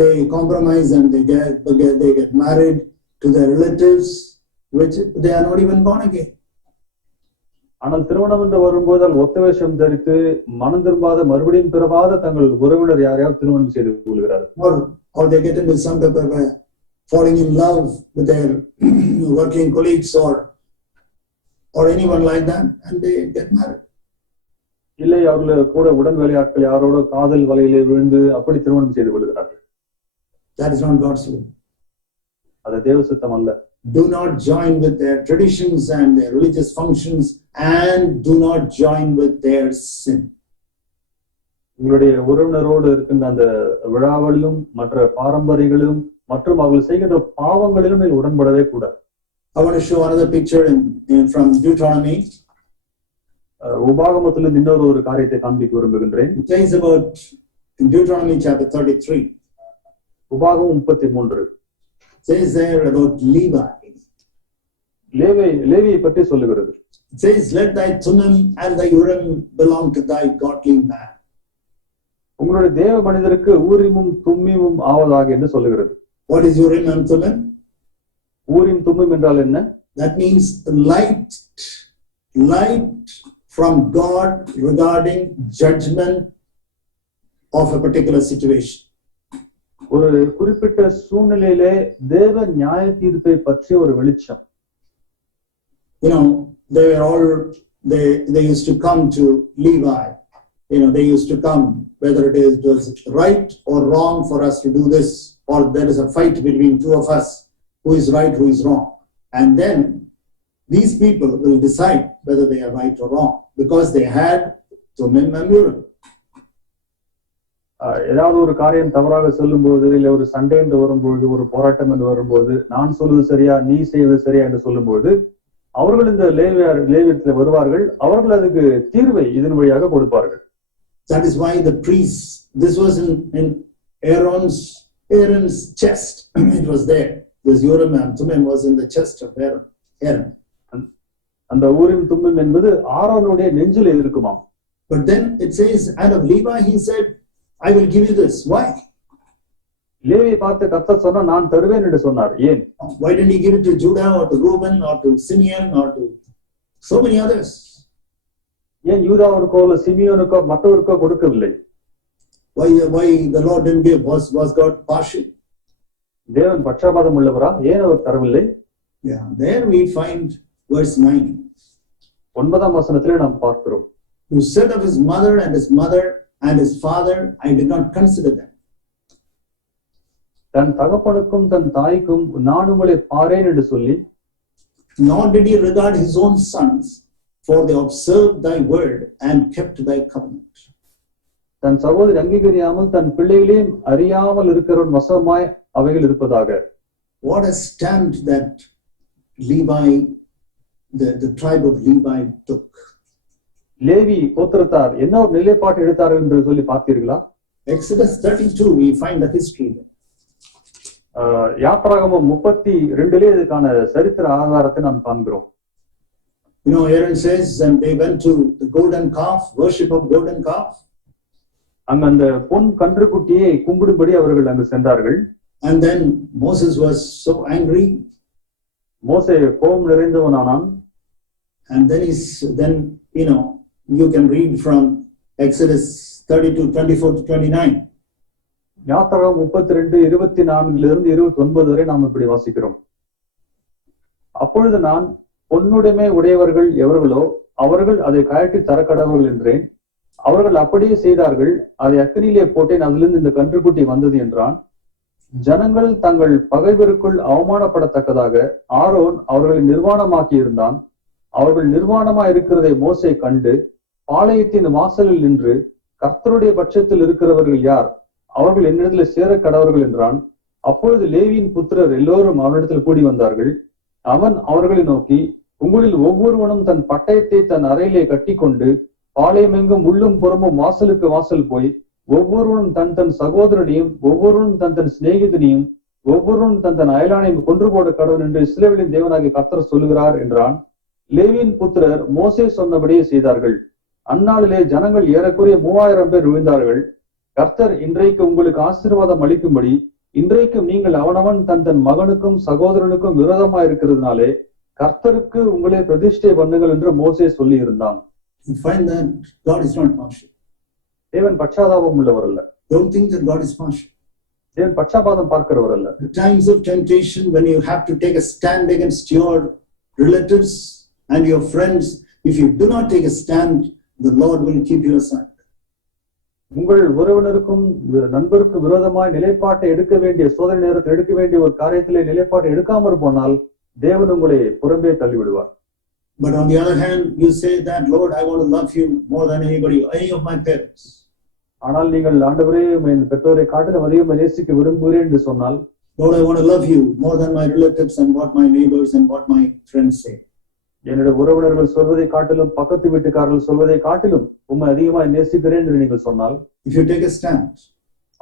they compromise and they get married to their relatives, which they are not even born again. ஆனால் திருமணம் என்று வரும்போது ஒத்த வேஷம் தரித்து மனம் திரும்பாத மறுபடியும் பிறவாத தங்கள் உறவினர் யாரையாவது திருமணம் செய்து கொள்கிறார்கள். Or they get into some type of falling in love with their working colleagues or anyone like that, and they get married. இல்லை அவர்கள் கூட உடன் வேலையாட்கள் யாரோட காதல் வலையிலே விழுந்து அப்படி திருமணம் செய்து கொள்கிறார்கள். That is not God's will. அது தேவ சித்தம் அல்ல. Do not join with their traditions and their religious functions, and do not join with their sin. உங்களுடைய உறவினரோடு இருக்கின்ற அந்த விழாவிலும் மற்ற பாரம்பரியங்களிலும் மற்றும் அவர்கள் செய்கின்ற பாவங்களிலும் நீங்கள் உடன்படவே கூடாது. I want to show another picture from Deuteronomy. உபாகமத்திலிருந்து இன்னொரு ஒரு காரியத்தை காண்பிக்க விரும்புகின்றேன். It says about in Deuteronomy chapter 33. உபாகமம் 33. Says there about Levi. லேவியை பற்றி சொல்லுகிறது. It says, let thy Thummim and thy Urim belong to thy godly man. உங்களுடைய தேவ மனிதருக்கு ஊரிமும் தும்மிமும் ஆவதாக என்று சொல்லுகிறது. What is Urim and Thummim? ஊரிம் தும்மிம் என்றால் என்ன? That means light from God regarding judgment of a particular situation. ஒரு குறிப்பிட்ட சூழ்நிலையிலே தேவ நியாய தீர்ப்பை பற்றிய ஒரு வெளிச்சம். They used to come to Levi. They used to come, whether it was right or wrong for us to do this, or there is a fight between two of us, who is right, who is wrong. And then these people will decide whether they are right or wrong, because they had Thummim and Urim. ஏதாவது ஒரு காரியம் தவறாக சொல்லும் போது, இல்ல ஒரு சண்டை என்று வரும்போது, ஒரு போராட்டம் என்று வரும்போது, நான் சொல்வது சரியா நீ செய்வது சரியா என்று சொல்லும்போது அவர்கள் இந்த லேவியத்தில் வருவார்கள். அவர்கள் அதுக்கு தீர்வை இதன் வழியாக கொடுப்பார்கள். That is why the priests, this was in Aaron's chest. It was there. This Urim and Thummim was in the chest of Aaron. அந்த ஊரிம் தும்மிம் என்பது ஆரோனுடைய நெஞ்சில் இருக்குமாம். But then it says, and of Levi he said, I will give you this. Why? லேவியை பார்த்து கர்த்தர் சொன்னா நான் தருவேன் என்று சொன்னார். ஏன்? Why didn't he give it to Judah or to Reuben or to Simeon or to so many others? ஏன் யூதாவிற்கோ இல்ல சிமியோனுக்கோ மற்றவருக்கோ கொடுக்கவில்லை? Why the Lord didn't give? Was God partial? தேவன் பட்சபாதம் உள்ளவரா? ஏன் அவர் தரவில்லை? Yeah, there we find verse 9. 9ஆம் வசனத்திலே நாம் பார்க்கிறோம். Who said of his mother and his father, I did not consider them. தன் தகப்பனுக்கும் தன் தாய்க்கும் நான் உங்களை பாரேன் என்று சொல்லி, nor did he regard his own sons, for they observed thy word and kept thy covenant. தன் சகோதரி அங்கீகரியாமல் தன் பிள்ளைகளையும் அறியாமல் இருக்கிறவன் வசமாய் அவைகள் இருப்பதாக. What a stand that Levi, the tribe of Levi took. Levi கோத்திரத்தார் என்ன ஒரு நிலைப்பாடு எடுத்தார்கள் என்று சொல்லி பார்த்தீர்களா? Exodus 32 we find the history. யாத்ராகமம் 32 இதுக்கான சரித்திர ஆதாரத்தை நாம் காண்கிறோம். Aaron says, and they went to the golden calf, worship of golden calf. அங்க அந்த பொன் கன்றுக்குட்டியை கும்பிடும்படி அவர்கள் அங்கு சென்றார்கள். And then Moses was so angry. மோசே கோபம் நிறைந்தவனானான். And then you can read from Exodus 32:24 to 29. யாத்ராகமம் 32:24 29 வரை நாம் இப்படி வாசிக்கிறோம். அப்பொழுது நான் பொன்னுடைமை உடையவர்கள் எவர்களோ அவர்கள் அதை கழட்டி தரக்கடவர்கள் என்றேன். அவர்கள் அப்படியே செய்தார்கள். அதை அக்கினியிலே போட்டேன், அதிலிருந்து இந்த கன்றுக்குட்டி வந்தது என்றான். ஜனங்கள் தங்கள் பகைவருக்குள் அவமானப்படத்தக்கதாக ஆரோன் அவர்களை நிர்வாணமாக்கி இருந்தான். அவர்கள் நிர்வாணமா இருக்கிறதை மோசே கண்டு பாளையத்தின் வாசலில் நின்று, கர்த்தருடைய பட்சத்தில் இருக்கிறவர்கள் யார்? அவர்கள் என்னிடத்தில் சேர கடவர்கள் என்றான். அப்பொழுது லேவியின் புத்திரர் எல்லோரும் அவனிடத்தில் கூடி வந்தார்கள். அவன் அவர்களை நோக்கி, உங்களில் ஒவ்வொருவனும் தன் பட்டயத்தை தன் அறையிலே கட்டி கொண்டு பாளையம் எங்கும் உள்ளும் புறமும் வாசலுக்கு வாசல் போய் ஒவ்வொருவனும் தன் தன் சகோதரனையும் ஒவ்வொருவனும் தன் தன் சிநேகிதனையும் ஒவ்வொருவனும் தன் தன் அயலானையும் கொன்று போட கடவுள் என்று இஸ்ரவேலின் தேவனாகிய கர்த்தர் சொல்லுகிறார் என்றான். லேவியின் புத்திரர் மோசே சொன்னபடியே செய்தார்கள். அந்நாளிலே ஜனங்கள் ஏறக்குறைய 3000 பேர் விழுந்தார்கள். கர்த்தர் இன்றைக்கு உங்களுக்கு ஆசீர்வாதம் அளிக்கும்படி இன்றைக்கும் நீங்கள் அவனவன் தன் தன் மகனுக்கும் சகோதரனுக்கும் விரோதமா இருக்கிறதுனாலே கர்த்தருக்கு உங்களை பிரதிஷ்டை பண்ணுங்கள் என்று மோசே சொல்லி இருந்தான். You find that God is not partial. தேவன் பட்சாதாபம் உள்ளவர் அல்ல. Don't think that God is partial. தேவன் பட்சாபாதம் பார்க்கிறவர் அல்ல. The times of temptation when you have to take a stand against your relatives and your friends, if you do not take a stand, the Lord will keep you aside. உங்கள் உறவினருக்கும் நண்பருக்கும் விரோதமாய் நிலைப்பாட்டை எடுக்க வேண்டிய சோதனை நேரத்தில் எடுக்க வேண்டிய ஒரு காரியத்திலே நிலைப்பாட்டை எடுக்காமற் போனால் தேவன் உங்களை புறம்பே தள்ளிவிடுவார். But on the other hand, you say that, Lord, I want to love you more than anybody, any of my parents. ஆனால் நீங்கள் ஆண்டவரே என் பெற்றோரை காட்டிலும் அதிகமாக நேசிக்க விரும்புகிறேன் என்று சொன்னால், Lord, I want to love you more than my relatives and what my neighbors and what my friends say. என்னுடைய உறவினர்கள் சொல்வதை காட்டிலும் பக்கத்து வீட்டுக்காரர்கள் சொல்வதை காட்டிலும் உண்மை அதிகமாக நேசிக்கிறேன் என்று நீங்கள் சொன்னால், if you take a stand,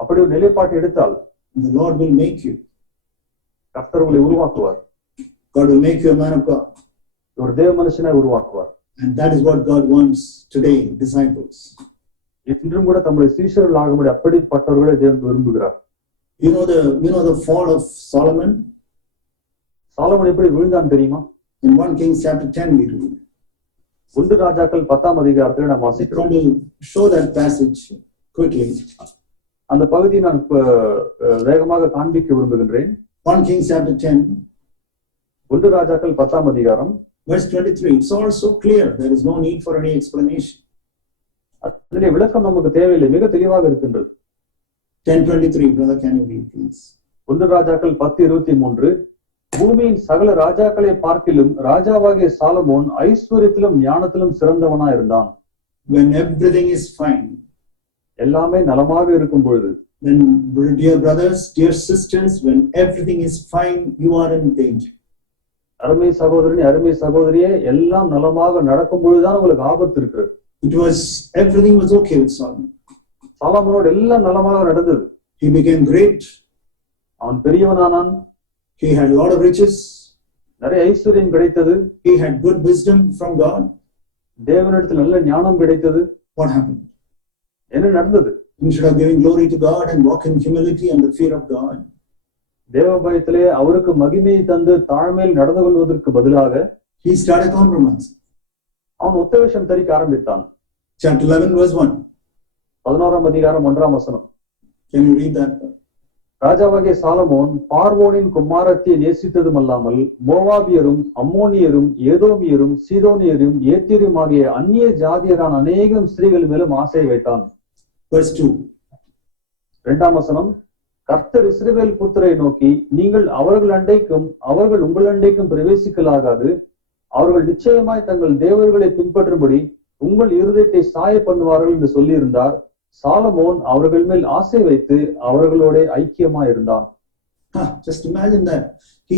அப்படி ஒரு நிலைப்பாட்டை எடுத்தால் the Lord will make you. கர்த்தர் உங்களை உருவாக்குவார். God will make you a man of God. ஒரு தேவ மனுஷனாய் உருவாக்குவார். And that is what God wants today, disciples. இன்றும் கூட தம்முடைய சீஷர்கள் ஆகும்படி அப்படிப்பட்டவர்களை தேவன் விரும்புகிறார். You know the fall of Solomon? Solomon எப்படி விழுந்தான் தெரியுமா? In 1 Kings chapter 10 we read. 1 ராஜாக்கள் 10ஆம் அதிகாரத்தில் நாம் I'm வாசிக்கிறோம். going to show that passage quickly. அந்த பகுதியை நான் வேகமாக காண்பிக்க விரும்புகின்றேன். 1 Kings chapter 10 1 ராஜாக்கள் 10ஆம் அதிகாரம் verse 23. It's all so clear. There is no need for any explanation. அதிலே விளக்கம் நமக்கு தேவையில்லை, மிக தெளிவாக இருக்கின்றது. 10:23, brother, can you read please? 1 ராஜாக்கள் 10:23. பூமியின் சகல ராஜாக்களை பார்க்கிலும் ராஜாவாகிய சாலமோன் ஐஸ்வர்யத்திலும் ஞானத்திலும் சிறந்தவனா இருந்தான். When everything is fine, எல்லாமே நலமாக இருக்கும் பொழுது, when, dear brothers, dear sisters, when everything is fine, you are in danger. அருமை சகோதரனே, அருமை சகோதரியே, எல்லாம் நலமாக நடக்கும் பொழுதுதான் உங்களுக்கு ஆபத்து இருக்கிறது. Everything was okay with Solomon. சாலமோனோடு எல்லாம் நலமாக நடந்தது. He became great. அவன் பெரியவனானான். He had a lot of riches. நிறைய ஐஸ்வர்யம் கிடைத்தது. He had good wisdom from God. தேவனிடத்தில் நல்ல ஞானம் கிடைத்தது. What happened? என்ன நடந்தது? Instead of giving glory to God and walk in humility and the fear of God, தேவ பயத்திலே அவருக்கு மகிமையை தந்து தாழ்மையில் நடந்து கொள்வதற்கு பதிலாக he started compromising. அவன் ஒத்த வேஷம் தரிக்க ஆரம்பித்தான். Chapter 11 verse 1. 11ஆம் அதிகாரம் 1ஆம் வசனம். Can you read that? ராஜாவாகிய சாலமோன் பார்வோனின் குமாரத்தை நேசித்ததும் அல்லாமல் மோவாபியரும் அம்மோனியரும் ஏதோமியரும் சீதோனியரும் ஏத்தியரும் ஆகிய அந்நிய ஜாதியரான அநேகம் ஸ்திரீகள் மேலும் ஆசை வைத்தான். Verse 2. 2ஆம் வசனம். கர்த்தர் இஸ்ரவேல் புத்திரை நோக்கி, நீங்கள் அவர்கள் அண்டைக்கும் அவர்கள் உங்கள் அண்டைக்கும் பிரவேசிக்கலாகாது. அவர்கள் நிச்சயமாய் தங்கள் தேவர்களை பின்பற்றும்படி உங்கள் இருதயத்தை சாய பண்ணுவார்கள் என்று சொல்லி இருந்தார். சாலமோன் அவர்கள் மேல் ஆசை வைத்து அவர்களோட ஐக்கியமா இருந்தான். Just imagine that he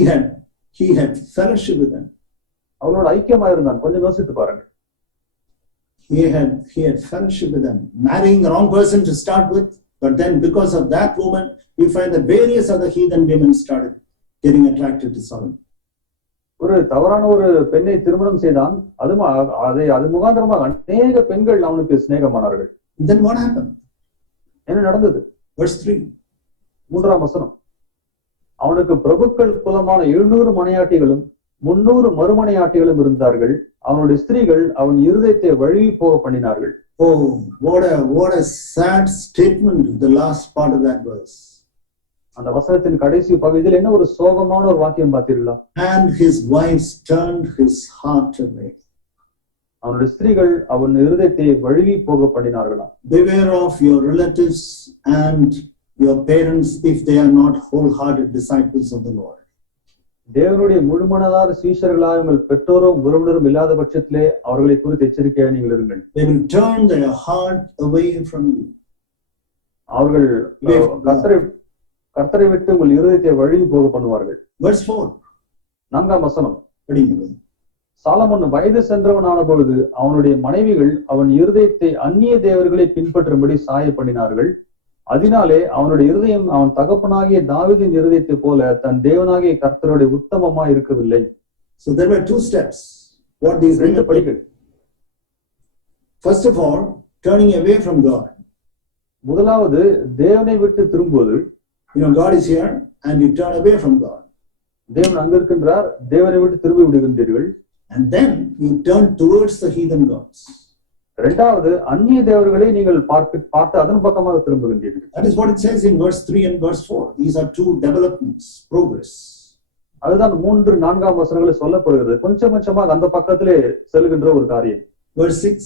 had fellowship with them. அவர்களோட ஐக்கியமா இருந்தான். கொஞ்சம் யோசித்து பாருங்க. He had fellowship with them, marrying the wrong person to start with, but then because of that woman, you find that various other heathen women started getting attracted to Solomon. ஒரு தவறான ஒரு பெண்ணை திருமணம் செய்தான். அது முகாந்திரமாக அநேக பெண்கள் அவனுக்கு சிநேகமானார்கள். Then what happened? என்ன நடந்தது? Verse 3. 3ஆம் வசனம். அவனுக்கு பிரபுக்கள் குலமான 700 மனையாட்டிகளும் 300 மறுமனையாட்டிகளும் இருந்தார்கள். அவனுடைய ஸ்திரீகள் அவன் இருதயத்தை வழி போக பண்ணினார்கள். Oh, what a sad statement, the last part of that verse. அந்த வசனத்தின் கடைசி பகுதியில் என்ன ஒரு சோகமான ஒரு வாக்கியம் பார்த்தீர்களா? And his wives turned his heart away. அவனுடைய ஸ்திரீகள் அவன் இருதயத்தை வழி போக பண்ணினார்களாம். Beware of your relatives and your parents if they are not wholehearted disciples of the Lord. தேவனுடைய முழுமனதான சீஷர்களாக உங்கள் பெற்றோரும் உறவினரும் இல்லாத பட்சத்திலே அவர்களை குறித்து எச்சரிக்கையாக நீங்கள் இருங்கள். They will turn their heart away from you. அவர்கள் கர்த்தரை விட்டு உங்கள் இருதயத்தை வழி போக பண்ணுவார்கள். Verse 4. 4ஆம் வசனம். சாலமோன் வயது சென்றவனான பொழுது அவனுடைய மனைவிகள் அவன் இருதயத்தை அந்நிய தேவர்களை பின்பற்றும்படி சாய பண்ணினார்கள். அதனாலே அவனுடைய இருதயம் அவன் தகப்பனாகிய தாவீதின் இருதயத்தை போல தன் தேவனாகிய கர்த்தருடைய உத்தமமா இருக்கவில்லை. So there were two steps. What these ரெண்டு படிகள். First of all, turning away from God. முதலாவது தேவனை விட்டு திரும்புவது. God is here and you turn away from God. தேவன் அங்க இருக்கின்றார், தேவனை விட்டு திரும்பி விடுகின்றீர்கள். And then you turn towards the heathen gods. இரண்டாவது அந்நிய தேவர்களை நீங்கள் பார்த்து அதன் பக்கமாக திரும்புகின்றீர்கள். That is what it says in verse 3 and verse 4. These are two developments, progress. அதுதான் 3-4 வசனங்களில் சொல்லப்படுகிறது. கொஞ்சம் கொஞ்சமாக அந்த பக்கத்திலே செல்கின்ற ஒரு காரியம். Verse 6.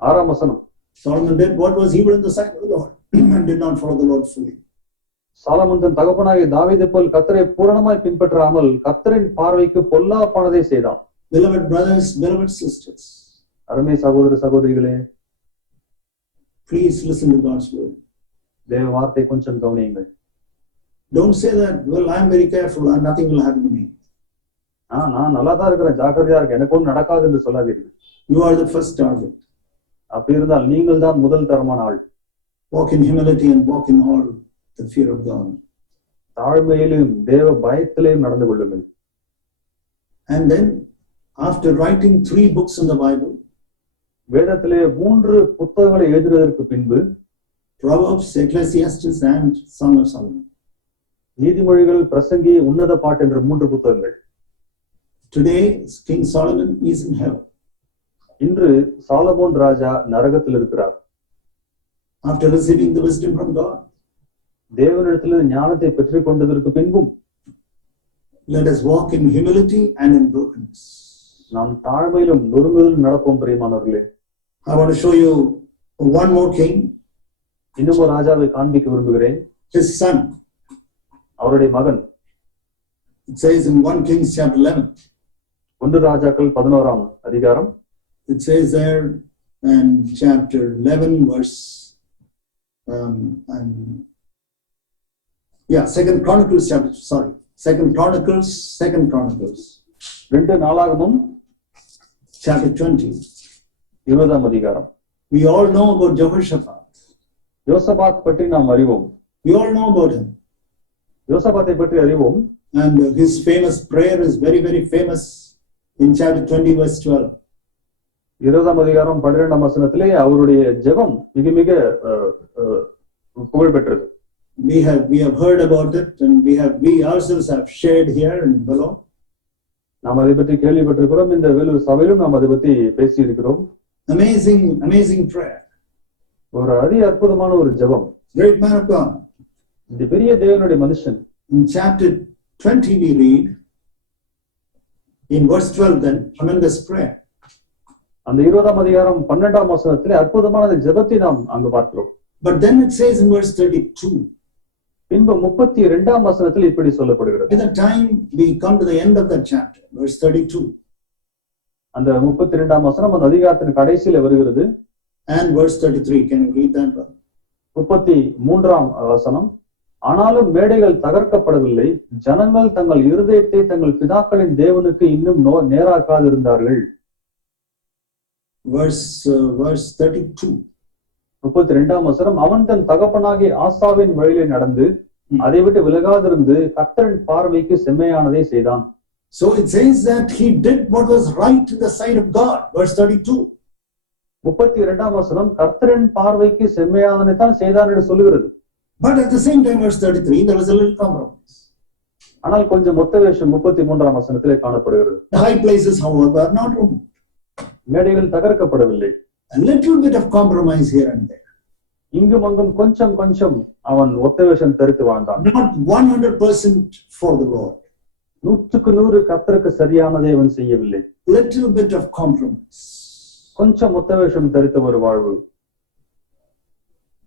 6ஆம் வசனம். Solomon did what was evil in the sight of the Lord and did not follow the Lord fully. Solomon தன் தகப்பனாகிய தாவீதை போல் கர்த்தரை பூரணமாய் பின்பற்றாமல் கர்த்தரின் பார்வைக்கு பொல்லாப்பானதை செய்தான். Beloved brothers, beloved sisters, அருமை சகோதர சகோதரிகளே, please listen to God's word. தேவ வார்த்தை கொஞ்சம் கவனியுங்கள். Don't say that, well, I am very careful and nothing will happen to me. நான் நல்லா தான் இருக்கிறேன், ஜாக்கிரதையா இருக்கேன், எனக்கு ஒன்றும் நடக்காது என்று சொல்லாதீர்கள். You are the first target. அப்படி இருந்தால் நீங்கள் தான் முதல் தரமான ஆள். Walk in humility and walk in all the fear of God. தாழ்மையிலும் தேவ பயத்திலும் நடந்து கொள்ளுங்கள். And then after writing 3 books in the Bible, வேதத்திலே 3 புத்தகங்களை எழுதுவதற்கு பின்பு Proverbs, Ecclesiastes and Song of Solomon. நீதிமொழிகள், பிரசங்கி, உன்னத பாட்டு என்ற 3 புத்தகங்கள். Today King Solomon is in hell. இன்று சாலமோன் ராஜா நரகத்தில் இருக்கிறார். After receiving the wisdom from God, தேவனிடத்திலிருந்து ஞானத்தை பெற்றுக் கொண்டதற்கு பின்பும் let us walk in humility and in brokenness. நாம் தாழ்மையிலும் நொறுங்குதலும் நடப்போம் பிரியமானவர்களே. I want to show you one more king. இன்னும் ஒரு ராஜாவை காண்பிக்க விரும்புகிறேன். His son. அவருடைய மகன். It says in 1 Kings chapter 11. 1 ராஜாக்கள் 11ஆம் அதிகாரம். It says there in chapter 11 verse 2 Chronicles chapter, sorry. 2 Chronicles. 2 நாளாகமம் chapter 20. 20ஆம் அதிகாரம். We all know about Jehoshaphat. யோசபாத் பற்றி நாம் அறிவோம். We all know about him. யோசபாத்தை பற்றி அறிவோம். And his famous prayer is very, very famous in chapter 20 verse 12. 20ஆம் அதிகாரம் 12ஆம் வசனத்திலே அவருடைய ஜெபம் மிக மிக புகழ் பெற்றது. We have heard about it and we ourselves have shared here and below. நாம் அதை பற்றி கேள்விப்பட்டிருக்கிறோம். இந்த வேலூர் சபையிலும் நாம் அதை பற்றி பேசி இருக்கிறோம். Amazing prayer. ஒரு அற்புதமான ஒரு ஜெபம். Great man of God. இந்த பெரிய தேவனுடைய மனுஷன். In chapter 20 we read in verse 12 then tremendous prayer. அந்த 20ஆம் அதிகாரம் 12ஆம் வசனத்திலே அற்புதமான ஜெபத்தை நாம் அங்கு பார்க்கிறோம். But then it says in verse 32. பின்பு 32ஆம் வசனத்தில் இப்படி சொல்லப்படுகிறது. By the time we come to the end of that chapter, verse 32. அந்த 32ஆம் வசனம் அந்த அதிகாரத்தின் கடைசியில வருகிறது. And verse 33. Can you read that, brother? 33ஆம் வசனம். ஆனாலும் மேடைகள் தகர்க்கப்படவில்லை, ஜனங்கள் தங்கள் இருதயத்தை தங்கள் பிதாக்களின் தேவனுக்கு இன்னும் நேராக்காதிருந்தார்கள். Verse 32. 32ஆம் வசனம். அவன் தன் தகப்பனாகிய ஆசாவின் வழியிலே நடந்து அதை விட்டு விலகாதிருந்து கர்த்தரின் பார்வைக்கு செம்மையானதை செய்தான். So it says that he did what was right in the sight of God. Verse 32. 32ஆம் வசனம் கர்த்தரின் பார்வைக்கு செம்மையானதை தான் செய்தான் என்று சொல்லுகிறது. But at the same time, verse 33, there was a little compromise. ஆனால் கொஞ்சம் மொத்த வேஷம் 33ஆம் வசனத்திலே காணப்படுகிறது. The high places, however, are not removed. மேடைகள் தகர்க்கப்படவில்லை. A little bit of compromise here and there. இங்கும் அங்கும் கொஞ்சம் அவன் ஒத்த வேஷம் தரித்து வாழ்ந்தான். Not 100% for the Lord. 100% கர்த்தருக்கு சரியானதை அவன் செய்யவில்லை. Little bit of compromise. கொஞ்சம் ஒத்த வேஷம் தரித்த ஒரு வாழ்வு.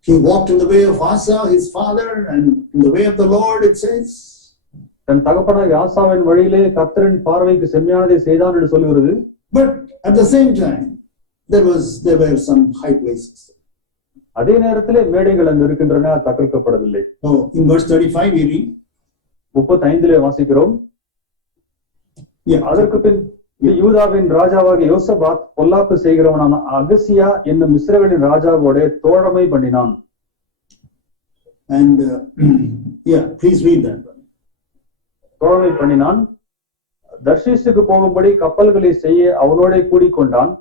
He walked in the way of Asa, his father, and in the way of the Lord, it says. தன் தகப்பனாகிய ஆசாவின் வழியிலே கர்த்தரின் பார்வைக்கு செம்மையானதை செய்தான் என்று சொல்கிறது. But at the same time, there were some high places. அதே நேரத்திலே மேடைகள் அங்கு இருக்கின்றன, தகர்க்கப்படவில்லை. Oh, in verse 35 we read. 35 வாசிக்கிறோம். Yeah. அதற்கு பின் யூதாவின் ராஜாவாகிய யோசபாத் பொல்லாப்பு செய்கிறவனான அகசியா என்னும் இஸ்ரவேலின் ராஜாவோட தோழமை பண்ணினான். And yeah, please read that. தோழமை பண்ணினான். தர்ஷீசுக்கு போகும்படி கப்பல்களை செய்ய அவனோட கூடிக்கொண்டான்.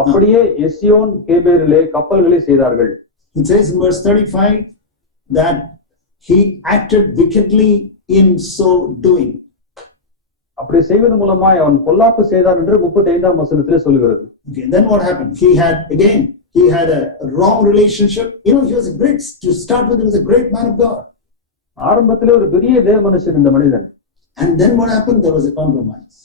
அப்படியே எசியோன் கேபேரிலே கப்பல்களை செய்தார்கள். It says in verse 35 that he acted wickedly in so doing. அப்படி செய்வது மூலமாய் அவன் பொல்லாப்பு செய்தான் என்று 35ஆம் வசனத்திலே சொல்கிறது. Okay, then what happened? He had a wrong relationship. He was a great, to start with, he was a great man of God. ஆரம்பத்திலே ஒரு பெரிய தேவ மனுஷன் இந்த மனிதன். And then what happened? There was a compromise.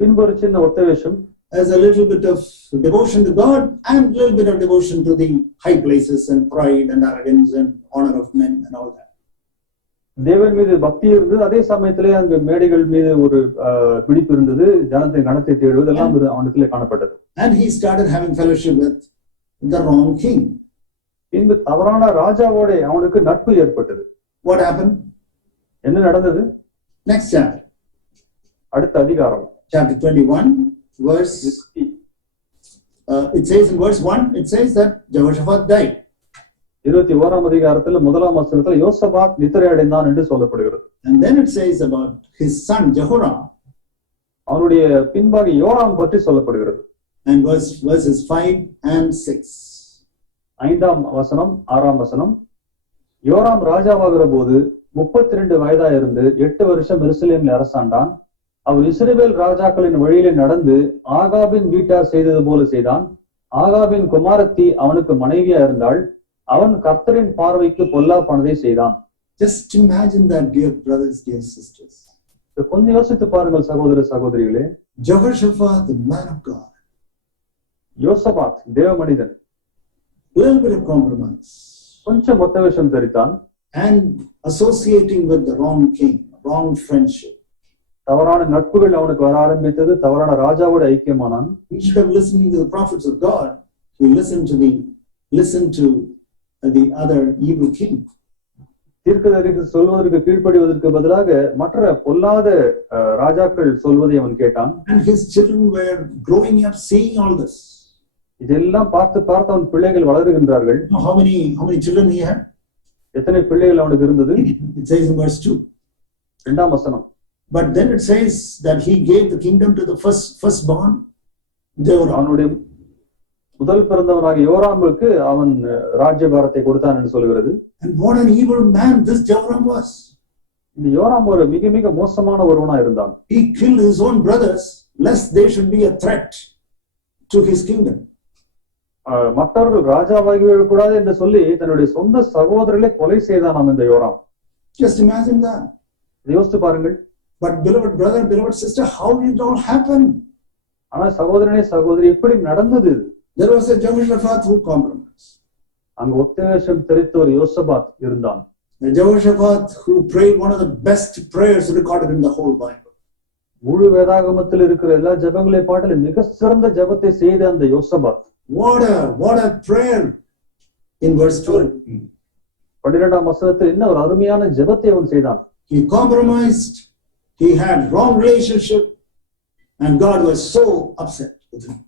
பின்பு ஒரு சின்ன ஒத்தவேஷம். There's a little bit of devotion to God and a little bit of devotion to the high places and pride and arrogance and honor of men and all that. தேவன் மீது பக்தி இருந்தது, அதே சமயத்திலே அங்க மேடைகள் மீது ஒரு பிடிப்பு இருந்தது, ஜனத்தை கணத்தை தேடுவது எல்லாம் அவனத்திலே காணப்பட்டது. And he started having fellowship with the wrong king. பின்பு தவறான ராஜாவோட அவனுக்கு நட்பு ஏற்பட்டது. What happened? என்ன நடந்தது? Next chapter. அடுத்த அதிகாரம். Chapter 21, verse. It says in verse 1, it says that Jehoshaphat died. 21ஆம் அதிகாரத்தில் 1ஆம் வசனத்தில் யோசபாத் நித்திரை அடைந்தான் என்று சொல்லப்படுகிறது. And then it says about his son Jehoram. அவனுடைய பின்பாக யோராம் பற்றி சொல்லப்படுகிறது. And verses 5 and 6. 5ஆம் வசனம் 6ஆம் வசனம். யோராம் ராஜாவாகிற போது 32 வயதாயிருந்து 8 வருஷம் எருசலேமில் அரசாண்டான். அவர் இஸ்ரவேல் ராஜாக்களின் வழியிலே நடந்து ஆகாபின் வீட்டார் செய்தது போல செய்தான். ஆகாபின் குமாரத்தி அவனுக்கு மனைவியா இருந்தாள். அவன் கர்த்தரின் பார்வைக்கு பொல்லாப்பானதை செய்தான். Just imagine that, dear brothers, dear sisters. கொஞ்சம் யோசித்து பாருங்கள் சகோதர சகோதரிகளே. Jehoshaphat, the man of God. யோசபாத் தேவ மனிதன். Little bit of compromise. கொஞ்சம் ஒத்தவேஷம் தரித்தான். And associating with the wrong king, wrong friendship. தவறான நட்புகள் அவனுக்கு வர ஆரம்பித்தது. தவறான ராஜாவோட ஐக்கியமானான். Instead of listening to the prophets of God, he listened to the other evil king. தீர்க்கதரிசி சொல்வதற்கு கீழ்ப்படிவதற்கு பதிலாக மற்ற பொல்லாத ராஜாக்கள் சொல்வதை அவன் கேட்டான். And his children were growing up seeing all this. இதெல்லாம் பார்த்து பார்த்து அவன் பிள்ளைகள் வளருகின்றார்கள். How many children he had? எத்தனை பிள்ளைகள் அவனுக்கு இருந்தது? It says in verse 2. 2ஆம் வசனம். But then it says that he gave the kingdom to the firstborn. அவனுடைய முதல் பிறந்தவனாக யோராமுக்கு அவன் ராஜ்யபாரத்தை கொடுத்தான் என்று சொல்கிறது. And what an evil man this Jehoram was. இந்த யோராம் ஒரு மிக மிக மோசமான ஒருவனா இருந்தான். He killed his own brothers lest they should be a threat to his kingdom. மற்றவர்கள் ராஜாவாகி விடக்கூடாது என்று சொல்லி தன்னுடைய சொந்த சகோதரர்களை கொலை செய்தான் இந்த யோராம். Just imagine that. யோசித்து பாருங்கள். But beloved brother, beloved sister, how did it all happen? ஆனா சகோதரனே சகோதரி எப்படி நடந்தது? There was a Jehoshaphat who compromised. அங்க ஒத்தவேஷம் தெரித்த ஒரு யோசபாத் இருந்தான். A Jehoshaphat who prayed one of the best prayers recorded in the whole Bible. முழு வேதாகமத்தில் இருக்கிற எல்லா ஜெபங்களை பாட்டிலும் மிக சிறந்த ஜெபத்தை செய்த அந்த யோசபாத். What a prayer in verse 12. 12ஆம் வசனத்தில் என்ன ஒரு அருமையான ஜெபத்தை அவன் செய்தான். He compromised. He had wrong relationship and God was so upset with him.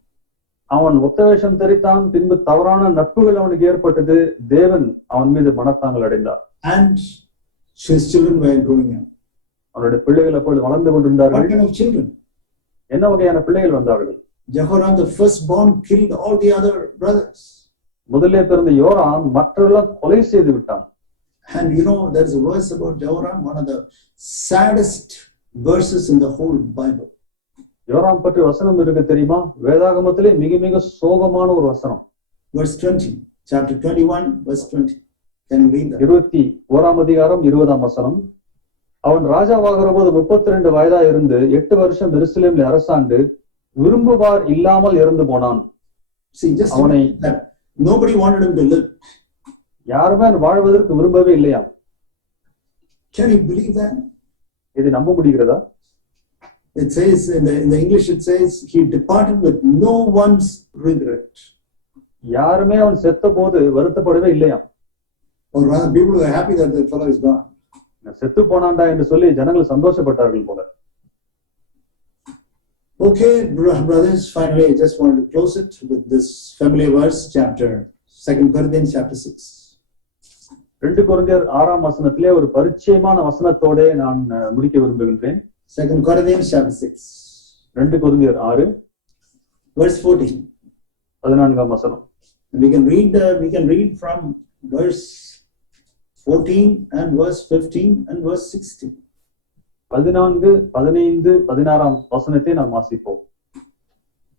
அவன் ஒத்தவேஷம் தெரித்தான். பின்பு தவறான நட்புகள் அவனுக்கு ஏற்பட்டது. தேவன் அவன் மீது மனத்தாங்கல் அடைந்தார். And his children were growing up. அவனுடைய பிள்ளைகள் அப்பொழுது வளர்ந்து கொண்டிருந்தார்கள். What kind of children? என்ன வகையான பிள்ளைகள் வந்தார்கள்? Jehoram, the firstborn, killed all the other brothers. முதல்ல பிறந்த யோராம் மற்றவர்கள் கொலை செய்து விட்டான். And there's a verse about Jehoram, one of the saddest verses in the whole Bible. யோராம் பற்றி வசனம் இருக்கு தெரியுமா? வேதாகமத்திலே மிக மிக சோகமான ஒரு வசனம். Verse 20, chapter 21, verse 20. Can you read that? 21ஆம் அதிகாரம் 20ஆம் வசனம். அவன் ராஜாவாகிற போது 32 வயதா இருந்து 8 வருஷம் எருசலேமில் அரசாண்டு விரும்புவார் இல்லாமல் இறந்து போனான். See, just அவனை that nobody wanted him to live. யாருமே வாழ்வதற்கு விரும்பவே இல்லையா? Can you believe that? இது நம்ப முடிகிறதா? It says in the English, it says he departed with no one's regret. யாருமே அவன் செத்த போது வருத்தப்படவே இல்லையா? Or rather, people were happy that the fellow is gone. செத்து போனான்டா என்று சொல்லி ஜனங்கள் சந்தோஷப்பட்டார்கள் போல. Okay, brothers, finally, I just wanted to close it with this familiar verse, chapter 2 Corinthians chapter 6. 2 கொரிந்தியர் 6ஆம் வசனத்திலே ஒரு பரிச்சயமான வசனத்தோட நான் முடிக்க விரும்புகின்றேன். 2 Corinthians chapter 6. 2 கொரிந்தியர் 6 verse 14. 14ஆம் வசனம். We can read from verse 14 and verse 15 and verse 16. 14, 15, 16ஆம் வசனத்தை நாம் வாசிப்போம்.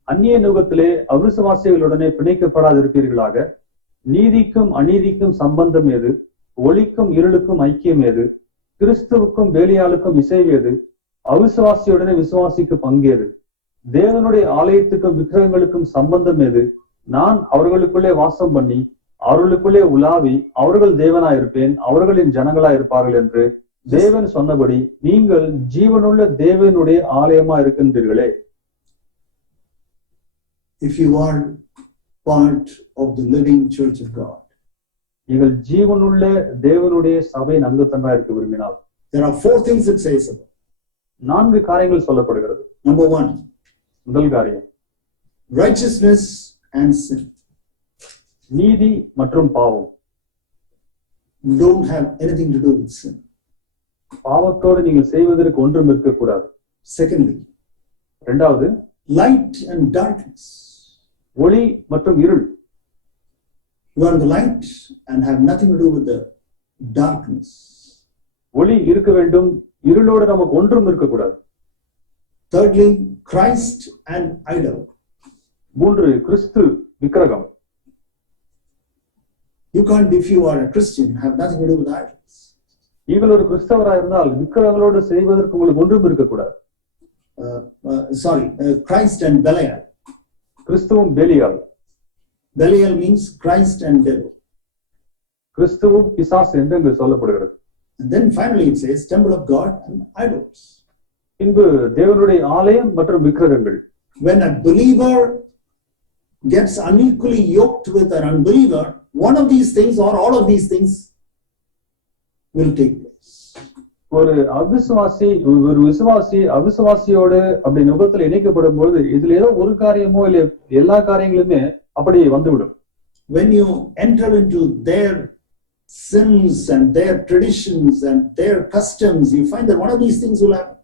அந்நிய நுகத்திலே அவிசுவாசிகளுடனே பிணைக்கப்படாதிருப்பீர்களாக. நீதிக்கும் அநீதிக்கும் சம்பந்தம் ஏது? ஒளிக்கும் இருளுக்கும் ஐக்கியம் ஏது? கிறிஸ்துவுக்கும் பேலியாளுக்கும் இசைவேது? அவிசுவாசியுடனே விசுவாசிக்கு பங்கேது? தேவனுடைய ஆலயத்துக்கும் விக்கிரகங்களுக்கும் சம்பந்தம் ஏது? நான் அவர்களுக்குள்ளே வாசம் பண்ணி அவர்களுக்குள்ளே உலாவி அவர்கள் தேவனாயிருப்பேன், அவர்களின் ஜனங்களாயிருப்பார்கள் என்று தேவன் சொன்னபடி நீங்கள் ஜீவனுள்ள தேவனுடைய ஆலயமா இருக்கின்றீர்களே. If you are part of the living church of God, நீங்கள் ஜீவனுள்ள தேவனுடைய சபையின் அங்கத்தவராக இருக்க விரும்பினால், there are 4 things it says about. 4 காரியங்கள் சொல்லப்படுகிறது. Number 1, முதல் காரியம் righteousness and sin. நீதி மற்றும் பாவம். Don't have anything to do with sin. பாவத்தோடு நீங்கள் செய்வதற்கு ஒன்றும் இருக்கக்கூடாது. Secondly, இரண்டாவது light and darkness. ஒளி மற்றும் இருள். You are the light and have nothing to do with the darkness. ஒளி இருக்க வேண்டும், இருளோடு நமக்கு ஒன்றும் இருக்கக்கூடாது. Thirdly, Christ and idol. 3, கிறிஸ்து விக்கிரகம். You can't, if you are a Christian, have nothing to do with idols. நீங்கள் ஒரு கிறிஸ்தவராக இருந்தால் விக்கிரகங்களோடு செய்வதற்கு உங்களுக்கு ஒன்றும் இருக்கக்கூடாது. Christ and Belial. கிறிஸ்துவும் பேலியால். Belial means Christ and devil. கிறிஸ்துவும் பிசாசு என்று இங்கு சொல்லப்படுகிறது. And then finally it says temple of God and idols. பின்பு தேவனுடைய ஆலயம் மற்றும் விக்கிரகங்கள். When a believer gets unequally yoked with an unbeliever, one of these things or all of these things will take place. ஒரு விசுவாசி அவிசுவாசியோடு அப்படி நுகத்தில் இணைக்கப்படும் போது இதுல ஏதோ ஒரு காரியமோ இல்ல எல்லா காரியங்களுமே அப்படி வந்துவிடும். When you enter into their sins and their traditions and their customs, you find that one of these things will happen.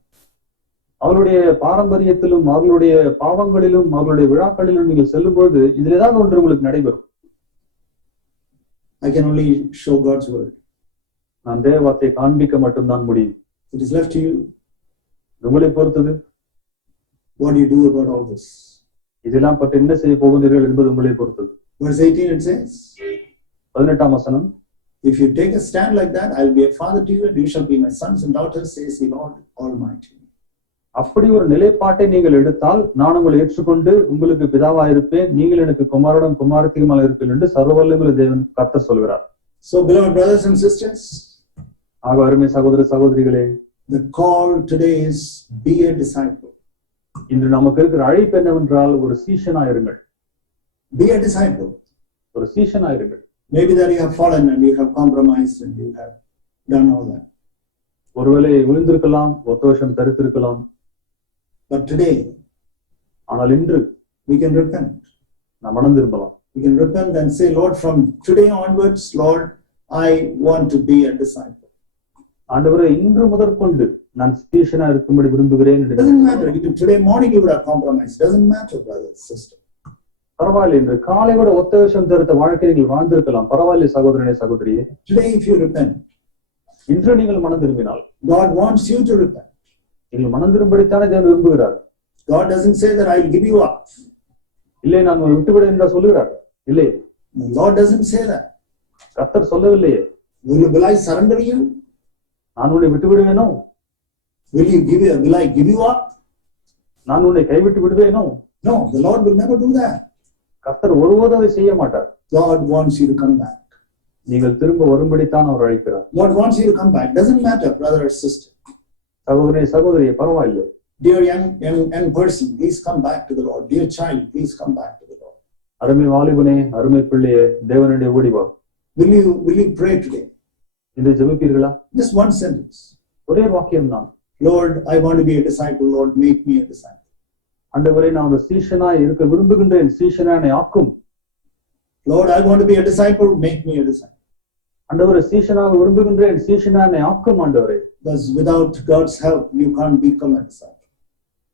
அவருடைய பாரம்பரியத்திலும் அவர்களுடைய பாவங்களிலும் அவர்களுடைய விழாக்களிலும் நீங்கள் செல்லும் பொழுது இதுல ஏதாவது ஒன்று உங்களுக்கு நடைபெறும். I can only show God's word. நான் தேவ வார்த்தையை காண்பிக்க மட்டும்தான் முடியும். It is left to you. உங்களை பொறுத்தது. What do you do about all this? இதெல்லாம் பற்றி என்ன செய்ய போகிறீர்கள் என்பது உங்களை பொறுத்தது. Verse 18 it says, 18ஆம் வசனம், if you take a stand like that, I will be a father to you and you shall be my sons and daughters, says the Lord Almighty. அப்படி ஒரு நிலைப்பாட்டை நீங்கள் எடுத்தால் நான் உங்களை ஏற்றுக்கொண்டு உங்களுக்கு பிதாவாயிருப்பேன், நீங்கள் எனக்கு குமாரனும் குமாரத்தியுமாக இருப்பீர்கள் என்று சர்வவல்லமையுள்ள தேவன் கர்த்தர் சொல்கிறார். So beloved brothers and sisters, ஆக அருமை சகோதர சகோதரிகளே, the call today is be a disciple. இன்று நமக்கு இருக்கிற அழைப்பு என்னவென்றால் ஒரு சீஷனாயிருங்கள். Be a disciple. ஒரு சீஷனாயிருங்கள். Maybe that you have fallen and you have compromised and you have done all that. ஒருவேளை விழுந்திருக்கலாம், ஒத்தோஷம் தரித்திருக்கலாம். But today, ஆனால் இன்று we can repent. நாம் மனம் திரும்பலாம். We can repent and say, Lord, from today onwards, Lord, I want to be a disciple. ஆண்டவரே, இன்று முதற்கொண்டு நான் சீஷனா இருக்கும்படி விரும்புகிறேன். Doesn't matter. Even today morning you would have compromised. Doesn't matter, brother, sister. பரவாயில்லை, இன்று காலை கூட ஒத்தோஷம் தரித்த வாழ்க்கை நீங்கள் வாழ்ந்திருக்கலாம். பரவாயில்லை சகோதரனே சகோதரியே. Today if you repent, இன்று நீங்கள் மனம் திரும்பினால், God wants you to repent. நீங்கள் மனம் திரும்படித்தானே தேவன் விரும்புகிறார். God doesn't say that I will give you up. இல்லை, நான் உங்களை விட்டுவிட என்று சொல்லுகிறார். இல்லை, The Lord doesn't say that. கர்த்தர் சொல்லவில்லையே. Will I surrender you? நான் உன்னை விட்டு விடுவேனோ? Will I give you up? நான் உன்னை கைவிட்டு விடுவேனோ? No, the Lord will never do that. கர்த்தர் ஒருபோதும் அதை செய்ய மாட்டார். God wants you to come back. நீங்கள் திரும்ப வரும்படித்தான் அவர் அழைக்கிறார். God wants you to come back. Doesn't matter, brother or sister. சகோதரனே சகோதரியே, பரவாயில்லை. Dear young person, please come back to the Lord. Dear child, please come back to the Lord. அருமை வாலிபனே, அருமை பிள்ளையே, தேவனுடைய ஓடி வா. Will you pray today? இதை ஜெபிப்பீர்களா? Just one sentence. ஒரே வாக்கியம் தான். Lord, I want to be a disciple. Lord, make me a disciple. ஆண்டவரே நான் ஒரு சீஷனாய் இருக்க விரும்புகின்றேன், சீஷனா என்னை ஆக்கும். Lord, I want to be a disciple, make me a disciple. ஆண்டவரே சீஷனாக விரும்புகின்றேன், சீஷனா என்னை ஆக்கும் ஆண்டவரே. Because without God's help, you can't become a disciple.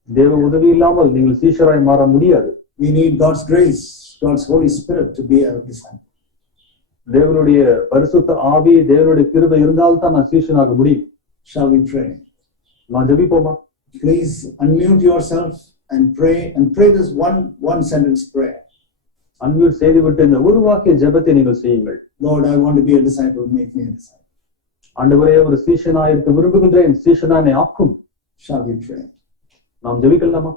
தேவ உதவி இல்லாமல் நீங்கள் சீஷராய் மாற முடியாது. We need God's grace, God's Holy Spirit to be a disciple. தேவனுடைய பரிசுத்த ஆவி, தேவனுடைய கிருபை இருந்தால்தான் நான் சீஷனாக முடியும். Shall we pray? நான் ஜெபிப்போமா? Please unmute yourself and pray this one sentence prayer. Unmute செய்துவிட்டு இந்த ஒரு வாக்கிய ஜெபத்தை நீங்கள் செய்யுங்கள். Lord, I want to be a disciple, make me a disciple. ஆண்டவரே ஒரு சீஷனாய் இருக்க விரும்புகின்றேன், சீஷனா என்னை ஆக்கும். Shall we pray? நாம் ஜெபிக்கலாமா?